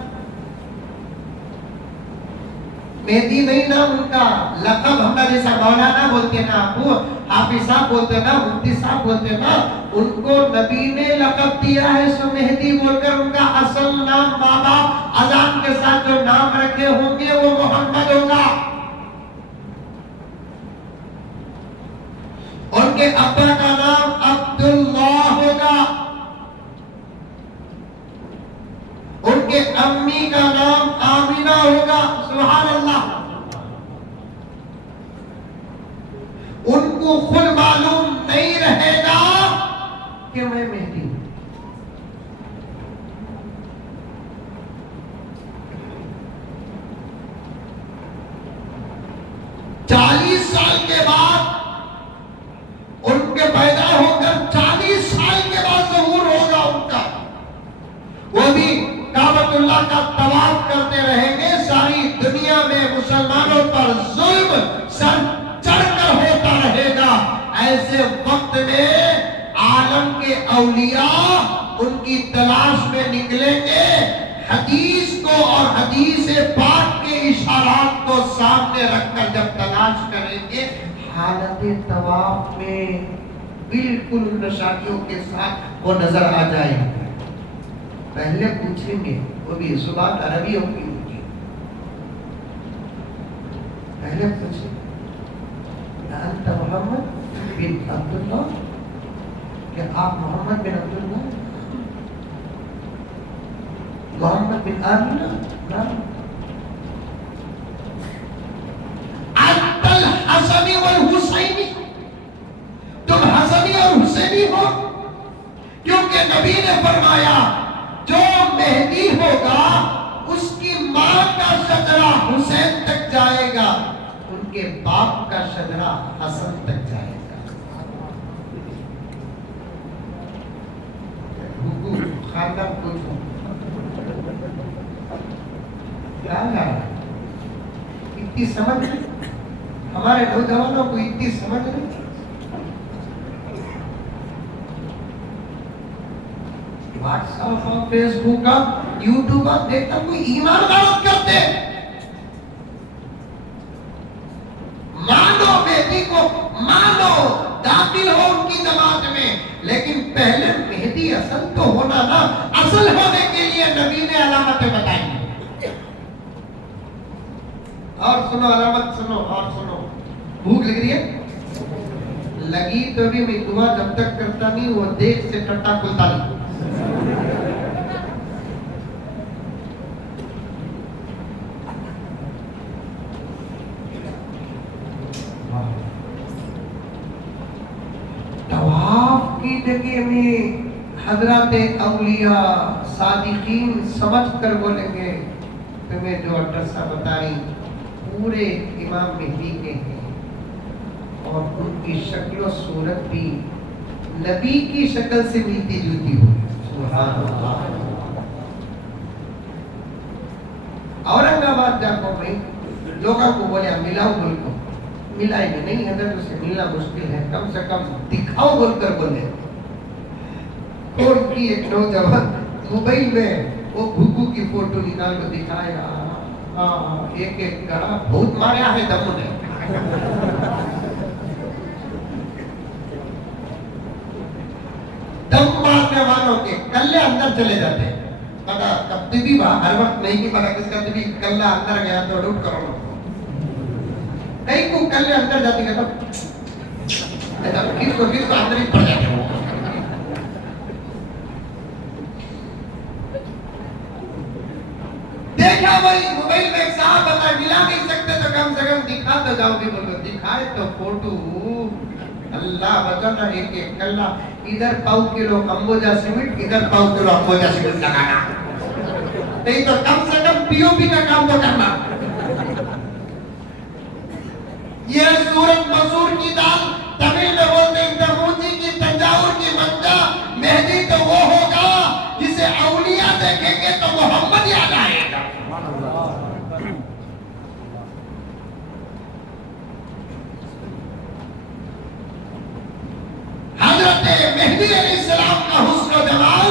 मेहदी नहीं नाम उनका, लक़ब हमरा जैसा मौलाना बोलते ना, आपको हाफिज साहब बोलते ना, मुफ्ती साहब बोलते ना, उनको नबी ने लक़ब दिया है सो मेहदी बोलकर। उनका असल नाम माँ बाप अजान के साथ जो नाम रखे होंगे वो मोहम्मद होगा। उनके अब्बा का नाम अब्दुल्लाह होगा, उनके अम्मी का नाम आमिना होगा। सुभान अल्लाह। उनको खुद मालूम नहीं रहेगा कि मैं मेहदी हूं। साल के बाद उनके पैदा होकर 40 साल के बाद ज़हूर होगा उनका। वो भी काबतुल्लाह का तवाफ करते रहेंगे। सारी दुनिया में मुसलमानों पर जुल्म सर चढ़कर होता रहेगा। ऐसे वक्त में आलम के औलिया उनकी तलाश में निकलेंगे। हदीस को और हदीस पाक के इशारात को सामने रखकर जब तलाश करेंगे, हालत तवाफ में बिल्कुल नशातियों के साथ वो नजर आ जाएंगे। पहले पूछेंगे, वो भी जुबान अरबी होगी उनकी, पहले पूछेंगे अंत मोहम्मद बिन अब्दुल्लाह, क्या आप मोहम्मद बिन अब्दुल्लाह, मोहम्मद बिन आमिना? ना। अंतल हसनी वल हुसैनी, तुम हसनी और हुसैनी हो, क्योंकि नबी ने फरमाया जो मेहदी होगा उसकी मां का शजरा हुसैन तक जाएगा, उनके बाप का शजरा हसन तक जाएगा। खानदान पूछो क्या है? इतनी समझ नहीं, हमारे नौजवानों को इतनी समझ नहीं। व्हाट्सएप और फेसबुक का यूट्यूबर देखकर कोई ईमान गलत करते। मानो मेहदी को, मानो दाखिल हो उनकी जमात में, लेकिन पहले मेहदी असल तो होना ना। असल होने के लिए नबी ने अलामतें बताई। और सुनो अलामत सुनो, और सुनो। भूख लग रही है? लगी तो भी मैं दुआ जब तक करता नहीं वो देख से टट्टा खुलता नहीं। तवाफ की जगह में हजरत औलिया सादिकीन समझ कर बोलेंगे तुम्हें जो अड्रेसा बताई पूरे इमाम मेहदी के हैं और उनकी शक्ल सूरत भी नबी की शक्ल से मिलती जुलती हो। सुभान अल्लाह। औरंगाबाद जाको में लोगों को बोले मिलाओ बोल को, मिलाएंगे नहीं, अगर उसे मिलना मुश्किल है कम से कम दिखाओ बोलकर बोले। और की एक नौजवान मोबाइल में वो भूकू की फोटो निकाल कर दिखाया, एक एक गड़ा बहुत मारा है दम ने। दम मारने वालों के कल्ले अंदर चले जाते हैं। पता कब भी हर वक्त नहीं कि पता किसका भी कल्ला अंदर गया तो रूट करो। कई को कल्ले अंदर जाती है तो किसको अंदर ही पड़ जाते हैं। देखा वही मोबाइल में एक साहब बताए मिला नहीं सकते तो कम से कम दिखा तो जाओ भी बोलो, दिखाए तो फोटो अल्लाह बचाना। एक एक कल्ला इधर पाव किलो अंबोजा सीमेंट, इधर पाव किलो अंबोजा सीमेंट लगाना, नहीं तो कम से कम पीओपी का काम तो करना। ये सूरत मसूर की दाल तमिल में बोलते हैं तमूजी की, तंजावुर की मंजा। मेहदी तो वो होगा जिसे औलिया देखेंगे तो मोहम्मद याद आएगा। हजरत मेहदी अलैहिस्सलाम का हुस्न व जमाल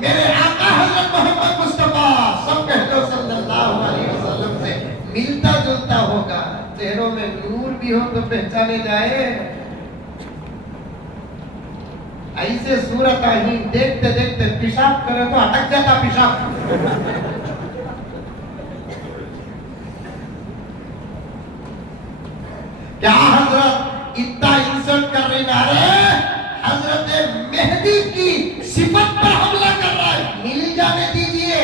मेरे आका हजरत मोहम्मद मुस्तफा सब कहते सल्लल्लाहु अलैहि वसल्लम से मिलता जुलता होगा। चेहरों में नूर भी हो तो पहचाने जाए। ऐसे सूरत ही देखते देखते पेशाब करे तो अटक जाता पेशाब। क्या हजरत इतना इंसल्ट कर रही है? हजरत मेहदी की सिफत पर हमला कर रहा है। मिल जाने दीजिए।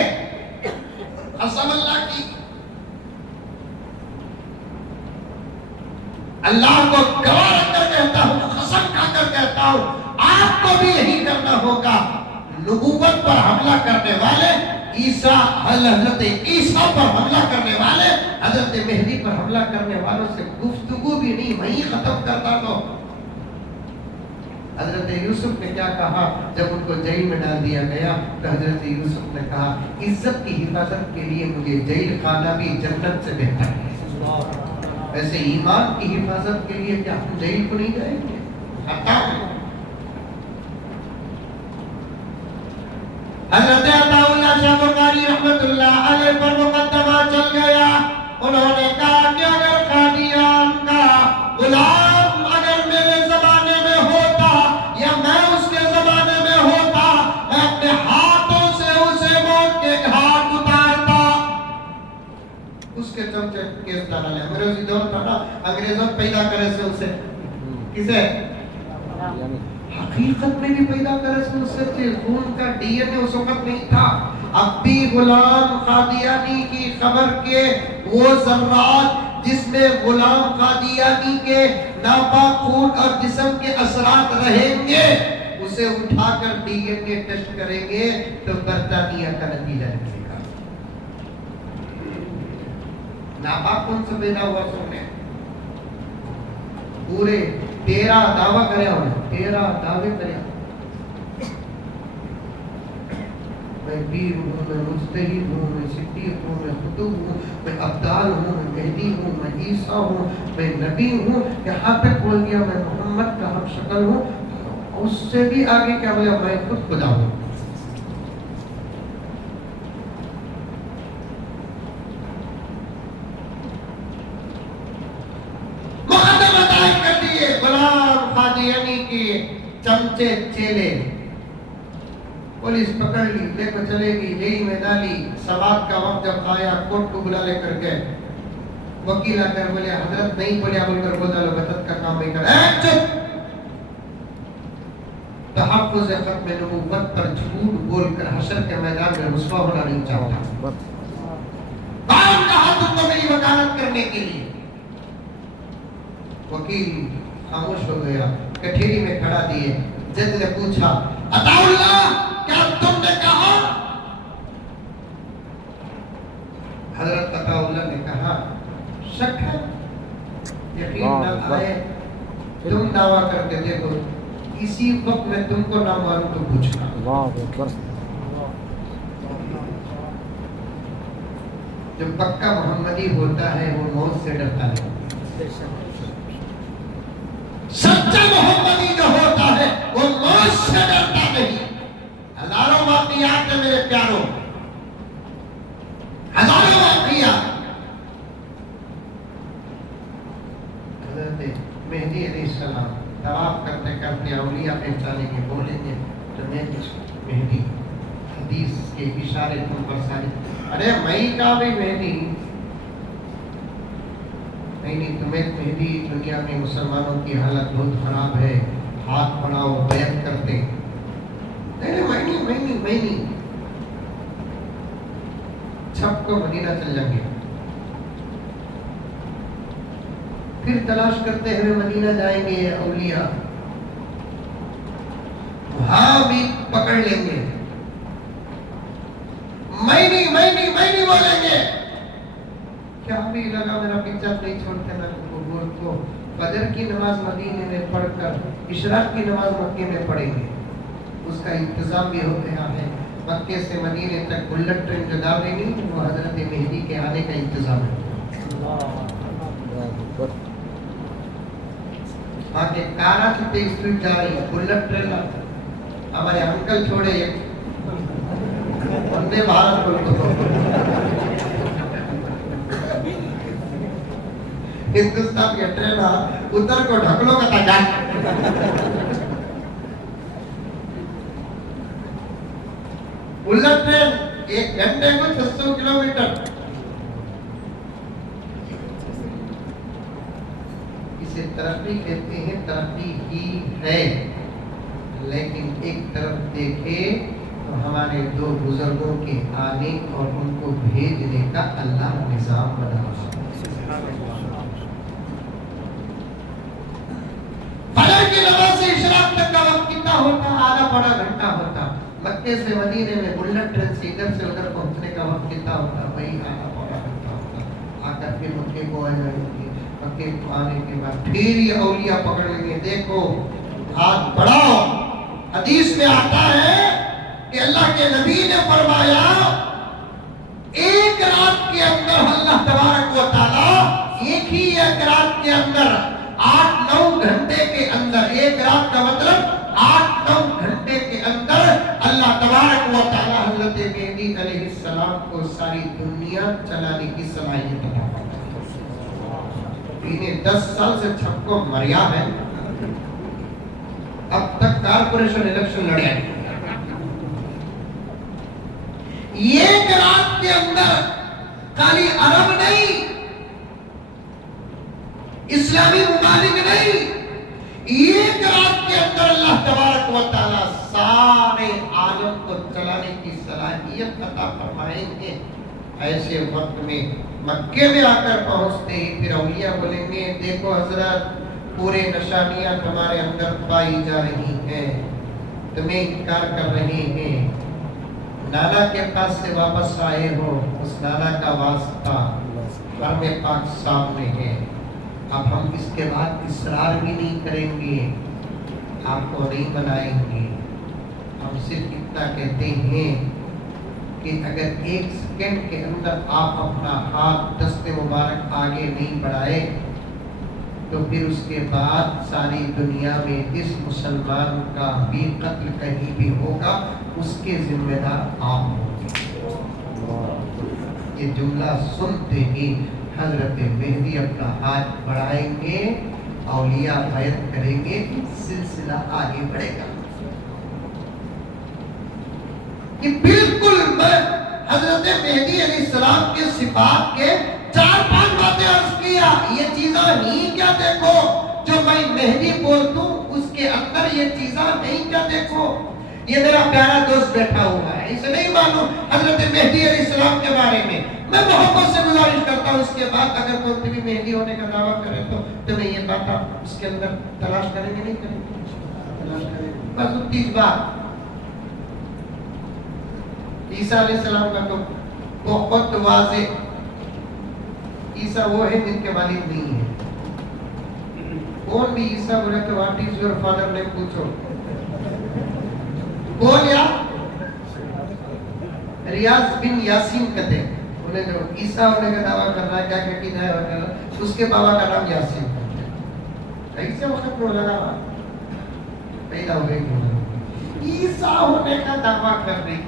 कसम अल्लाह की, अल्लाह को गवाह रखकर कहता हूं, कसम खाकर कहता हूं, आपको भी यही करना होगा। नबूवत पर हमला करने वाले ईसा, हजरत ईसा पर हमला करने वाले, हजरत मेहदी पर हमला करने वालों से गुफ्तगू भी नहीं, वही खत्म करता। तो हजरत यूसुफ ने क्या कहा जब उनको जेल में डाल दिया गया? तो हजरत यूसुफ ने कहा इज्जत की हिफाजत के लिए मुझे जेल खाना भी जन्नत से बेहतर है। ऐसे ईमान की हिफाजत के लिए क्या हम जेल को नहीं जाएंगे? हजरत अताउल्लाह शाह बुखारी रहमतुल्लाह अलैह पर मुकद्दमा चल गया। उन्होंने कहा कि अगर कादियान का गुलाम अगर मेरे जमाने में होता या मैं उसके जमाने में होता, मैं अपने हाथों से उसे मौत के घाट उतारता। उसके चमचे केस डाला ले। अंग्रेजी दौर था ना, अंग्रेजों पैदा करे से उसे किसे हकीकत में भी पैदा करे से उससे खून का डीएनए उस वक्त नहीं था। अब भी गुलाम कादियानी की खबर के वो जर्रात जिसमें गुलाम कादियानी के नापाक खून और जिस्म के असरात रहेंगे, उसे उठाकर डीएनए टेस्ट करेंगे तो बर्तानिया का नतीजा निकलेगा। नापाक खून से पैदा हुआ सुनने पूरे 13 दावा करे, 13 दावे करे। मैं पीर हूँ, मैं मुज्तहिद हूँ, मैं सिद्दीक हूँ, मैं कुतुब हूँ, मैं अब्दाल हूँ, मैं मेहदी हूँ, मैं ईसा हूँ, मैं नबी हूँ। यहाँ पे बोल दिया मैं मोहम्मद का हम शक्ल हूँ। उससे भी आगे क्या बोला? मैं खुद खुदा हूँ। के चमचे चेले पुलिस पकड़ ली, लेकर चलेगी, जेल में डाली। समाज का वक्त जब आया, कोर्ट को बुला लेकर के वकील आकर बोले हजरत नहीं बोले, बोलकर बोल डालो बचत का काम नहीं कर। चुप। तहफ्फुज़ खत्म नबूवत पर झूठ बोलकर हशर के मैदान में रुस्वा होना नहीं चाहता। कौन कहा तुमको मेरी वकालत करने के लिए? वकील खामोश हो गया, कठेरी में खड़ा दिए। जज ने पूछा अताउल्लाह, क्या तुमने कहा? हजरत अताउल्लाह ने कहा शक है, यकीन न आए तुम दावा करके देखो, इसी वक्त में तुमको ना मालूम तो पूछना। जो पक्का मोहम्मदी होता है वो मौत से डरता नहीं। सच्चा मोहम्मदी जो होता है वो मौत से डरता नहीं। हजारों वाक़ियात है मेरे प्यारों, हजारों वाक़ियात। हज़रत मेहदी अलैहिस्सलाम तवाफ करते करते औलिया पहचानेंगे, बोलेंगे तो मेहदी, हदीस के इशारे तुम पर सारे। अरे मई का भी मेहदी नहीं, तुम्हें मेहदी दुनिया में मुसलमानों की हालत बहुत खराब है, हाथ बढ़ाओ बैत करते। नहीं महीनी छप को मदीना चल जाएंगे। फिर तलाश करते हुए मदीना जाएंगे औलिया, वहां भी पकड़ लेंगे। महीनी बोलेंगे, क्या भी लगा मेरा पिक्चर नहीं छोड़ते ना को। फजर की नमाज मदीने में पढ़कर इशराक की नमाज मक्के में पढ़ेंगे। उसका इंतजाम भी हो गया है, मक्के से मदीने तक बुलेट ट्रेन जो दावेगी वो हजरत मेहदी के आने का इंतजाम है। आगे कारा से तेज स्पीड जा रही है बुलेट ट्रेन। हमारे अंकल छोड़े वंदे भारत हिंदुस्तान के ट्रेन उधर को ढकलो का था। बुलेट ट्रेन 1 घंटे में 600 किलोमीटर। इसे तरक्की कहते हैं, तरक्की ही है। लेकिन एक तरफ देखें तो हमारे 2 बुजुर्गों के आने और उनको भेजने का अल्लाह निजाम बना। फजर की नमाज से इशराक तक का वक्त कितना होता? आधा पौना घंटा होता। मक्के से मदीने में बुलेट ट्रेन से इधर से उधर पहुंचने का वक्त कितना होता? वही आधा पौना घंटा होता। आकर फिर मक्के को आ जाएंगे। मक्के को आने के बाद फिर ये औलिया पकड़ लेंगे, देखो हाथ बढ़ाओ। हदीस में आता है कि अल्लाह के नबी ने फरमाया एक रात के अंदर अल्लाह तबारक व तआला एक ही एक रात के अंदर 8-9 घंटे के अंदर, एक रात का मतलब 8-9 घंटे के अंदर अल्लाह तबारक व तआला हज़रत मेहदी अलैहिस्सलाम को सारी दुनिया चलाने की सलाहियत अता फरमाया। इन्हें 10 साल से छक्को मरिया है, अब तक कारपोरेशन इलेक्शन लड़े। एक रात के अंदर खाली अरब नहीं, इस्लामी मुमालिक नहीं, एक रात के अंदर अल्लाह तबारक व तआला सारे आलम को चलाने की सलाहियत अता फरमाएंगे। ऐसे वक्त में मक्के में आकर पहुंचते ही फिर औलिया बोलेंगे, देखो हजरत पूरे निशानियां तुम्हारे अंदर पाई जा रही हैं, तुम्हें इनकार कर रहे हैं। नाना के पास से वापस आए हो, उस नाना का वास्ता कर्म पाक सामने है। अब हम इसके बाद इसरार भी नहीं करेंगे, आपको नहीं बनाएंगे। हम सिर्फ इतना कहते हैं कि अगर 1 सेकंड के अंदर आप अपना हाथ दस्ते मुबारक आगे नहीं बढ़ाए तो फिर उसके बाद सारी दुनिया में जिस मुसलमान का भी कत्ल कहीं भी होगा उसके जिम्मेदार आप होंगे। ये जुमला सुनते ही हजरत मेहदी अपना हाथ बढ़ाएंगे औलिया बैत करेंगे, सिलसिला आगे बढ़ेगा। कि बिल्कुल मैं हजरत मेहदी अलैहिस्सलाम के सिफात के 4-5 बातें अर्ज किया। ये चीज़ा नहीं क्या देखो जो मैं मेहदी बोल दूं उसके अंदर ये चीज़ा नहीं क्या देखो। ये मेरा प्यारा दोस्त बैठा हुआ है, इसे नहीं मालूम हजरत मेहदी अलैहिस्सलाम के बारे में। मैं मोहब्बत से गुजारिश करता हूँ इसके बाद अगर कोई भी मेहदी होने का दावा करे तो मैं ये बात आप इसके अंदर तलाश करेंगे, नहीं करेंगे? तलाश करेंगे। बस 30 बात। ईसा अलैहिस्सलाम का तो बहुत वाज़े, ईसा वो है जिनके वालिद नहीं है। कौन भी ईसा बोले तो what is your father name पूछो, बोल या रियाज बिन यासीन कहते हैं उन्हें, जो ईसा होने का दावा कर रहा है, क्या कहती है उसके बाबा का नाम यासीन है। ऐसे वक्त में लगा पैदा हुए ईसा होने का दावा कर रही,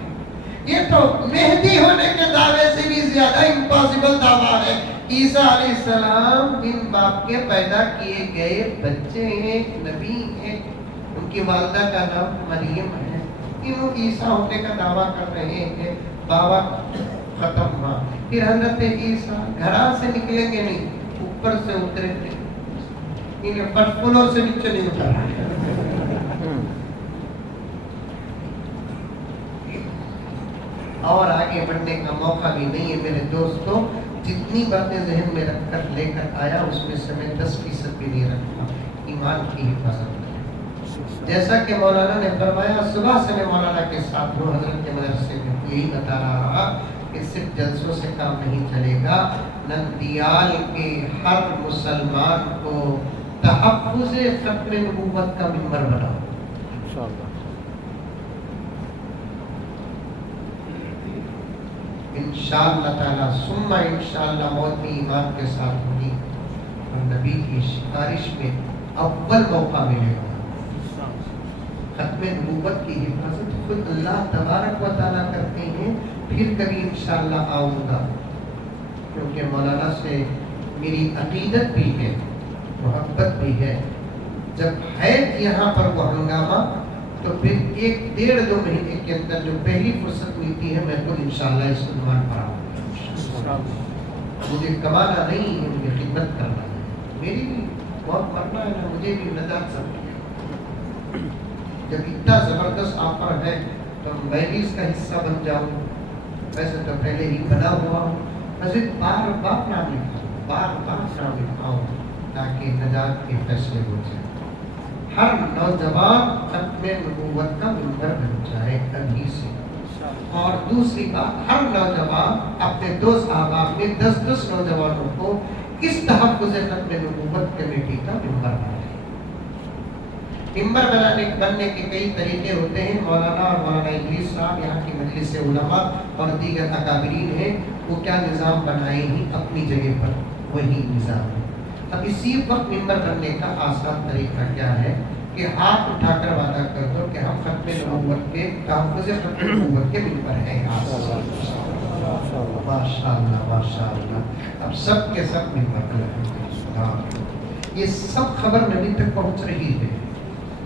ये तो मेहदी होने के दावे से भी ज्यादा इम्पॉसिबल दावा है। ईसा अलैहिस्सलाम बिन बाप के पैदा किए गए बच्चे हैं, नबी हैं, उनकी वालिदा का नाम मरियम है। इन ईसा होने का दावा कर रहे हैं, बाबा खत्म हुआ। फिर हजरत ईसा घरा से निकलेंगे नहीं, ऊपर से उतरेंगे, इन्हें फर्स्ट फ्लोर से नीचे नहीं उतरना। और आगे बढ़ने का मौका भी नहीं है मेरे दोस्तों। जितनी बातें जहन में रखकर लेकर आया उसमें से मैं 10% भी नहीं रखा। ईमान की हिफाजत करें। जैसा कि मौलाना ने फरमाया, सुबह से मैं मौलाना के साथ हूँ, हजरत के मदरसे में यही बता रहा कि सिर्फ जलसों से काम नहीं चलेगा। नंदियाल के हर मुसलमान को तहफ़्फ़ुज़ ख़त्म नबूवत का मिंबर बनाओ इंशाअल्लाह। इंशाअल्लाह ताला सुम्मा इंशाअल्लाह मौत भी ईमान के साथ होगी और नबी की सिफारिश में अव्वल मौका मिलेगा। खत्म नबूवत की हिफाजत खुद अल्लाह तबारक व तआला करते हैं। फिर कभी इंशाअल्लाह आऊँगा, क्योंकि मौलाना से मेरी अकीदत भी है, मोहब्बत भी है। जब है यहाँ पर वो हंगामा तो फिर 1-1.5-2 महीने के अंदर जो पहली फुर्सत मिलती है मैं खुद इंशाअल्लाह इस उन्वान पर आऊँगा। मुझे कमाना नहीं है, मुझे खिदमत करना है। मेरी भी बहुत मरना है ना, मुझे भी नजात सकती है। जब इतना ज़बरदस्त ऑफर है तो मैं भी इसका हिस्सा बन जाऊँ। वैसे तो पहले ही बना हुआ हूँ, मज़ीद बार-बार नाम लिखाऊँ, बार-बार नाम लिखाऊँ ताकि नजात के फैसले हो जाए। हर नौजवान खत्म नबूवत का मिंबर बन जाए अभी से। और दूसरी बात, हर नौजवान अपने 2 सहाबा में 10-10 नौजवानों को इस तहफ़्फ़ुज़ खत्म नबूवत कमेटी का मिंबर बनाए। मिंबर बनने के कई तरीके होते हैं। मौलाना और मौलाना इदरीस साहब यहाँ की मजलिस उलमा और दीगर अकाबरीन हैं, वो क्या निज़ाम बनाए ही अपनी जगह पर वही निज़ाम है। अब इसी वक्त मिंबर बनने का आसान तरीका क्या है कि हाथ उठाकर वादा कर दो कि हम खत्म नबूवत के तहफ़्फ़ुज़ खत्म नबूवत के मिंबर हैं। माशाअल्लाह माशाअल्लाह। अब सब के सब मिंबर पर ये सब खबर नबी तक पहुँच रही है।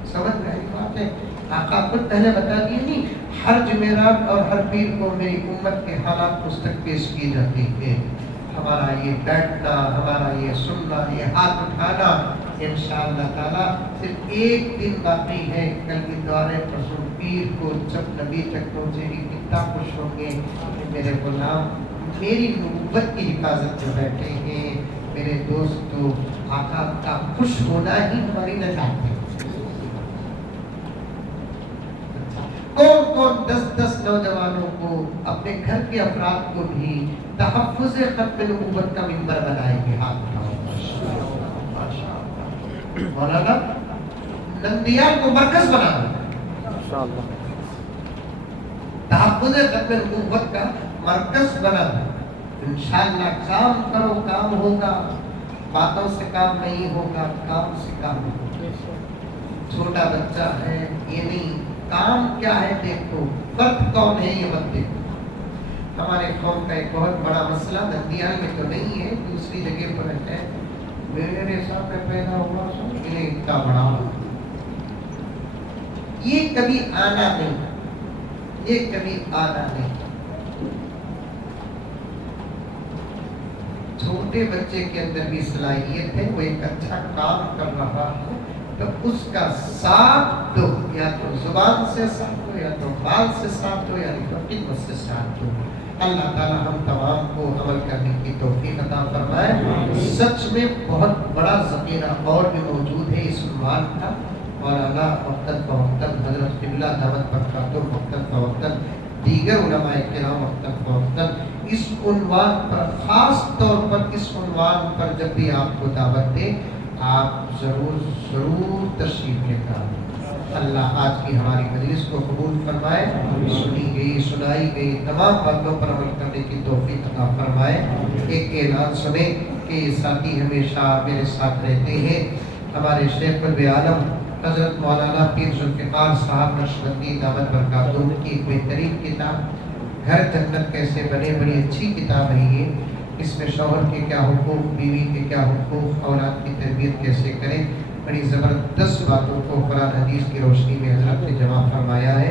समझ में आई बात है? आका खुद पहले बता दिए नहीं, हर जुमेरात और हर पीर को मेरी उम्मत के हालात पुस्तक पेश की जाती है। हमारा ये बैठना, हमारा ये सुनना, ये हाथ उठाना, इंशाअल्लाह ताला सिर्फ 1 दिन बाकी है। कल की द्वारे परसों पीर को जब नबी तक पहुँचेगी कितना खुश होंगे मेरे गुलाम मेरी नबूवत की हिफाजत में बैठे हैं। मेरे दोस्तों, आका का खुश होना ही हमारी नजात है। कौन कौन 10-10 नौजवानों को, अपने घर के अफराद को भी तहफ़्फ़ुज़ खत्म नबूवत का मिंबर बनाएंगे। हाथ उठाओ। मौलाना नंदियाल को मरकज बना दो, तहफ़्फ़ुज़ खत्म नबूवत का मरकज बना दो। इंशाअल्लाह काम करो, काम होगा। बातों से काम नहीं होगा, काम से काम होगा। छोटा बच्चा है ये नहीं, काम क्या है देखो, फर्क कौन है ये मत देखो। हमारे कौम का एक बहुत बड़ा मसला नंदियाल में तो नहीं है, दूसरी जगह पर है। मेरे सामने पैदा हुआ सो ये इतना बड़ा, ये कभी आना नहीं, ये कभी आना नहीं। छोटे बच्चे के अंदर भी सलाहियत है, वो एक अच्छा काम कर रहा है तो उसका साथ दो, या तो जुबान से साथ दो, या तो बाल से साथ दो, या तो खिदमत से साथ दो। अल्लाह ताला हम तमाम को अमल करने की तौफीक अता फरमाए। सच में बहुत बड़ा ज़ख़ीरा और भी मौजूद है इस उन्वान का। मौलाना वक्तन फ़वक्तन हज़रत क़िबला दावत बरकातुहू वक्तन फ़वक्तन दीगर उलमाए किराम वक्तन फ़वक्तन इस उन्वान पर, ख़ास तौर पर इस उन्वान पर जब भी आपको दावत दे आप ज़रूर तशरीफ़ लेकर आएं। अल्लाह आज की हमारी मजलिस को कबूल फरमाए, सुनी गई सुनाई गई तमाम बातों पर अमल करने की तौफीक अता फरमाए। एक ऐलान सुने कि ये साथी हमेशा मेरे साथ रहते हैं, हमारे शेख़ुल आलम हज़रत मौलाना पीर ज़ुल्फ़िकार साहब नक्शबंदी दामत बरकातुहू की एक बेहतरीन किताब घर जन्नत कैसे बने, बड़ी अच्छी किताब है ये। इसमें शौहर के क्या हुकूक, बीवी के क्या हुकूक, औलाद की तरबियत कैसे करें, बड़ी ज़बरदस्त बातों को कुरान हदीस की रोशनी में हज़रत ने जमा फरमाया है।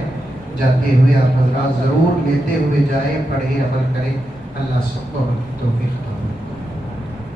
जाते हुए आप हज़रात ज़रूर लेते हुए जाएं, पढ़ें, अमल करें। अल्लाह सबको अमल की तौफीक अता फरमाए।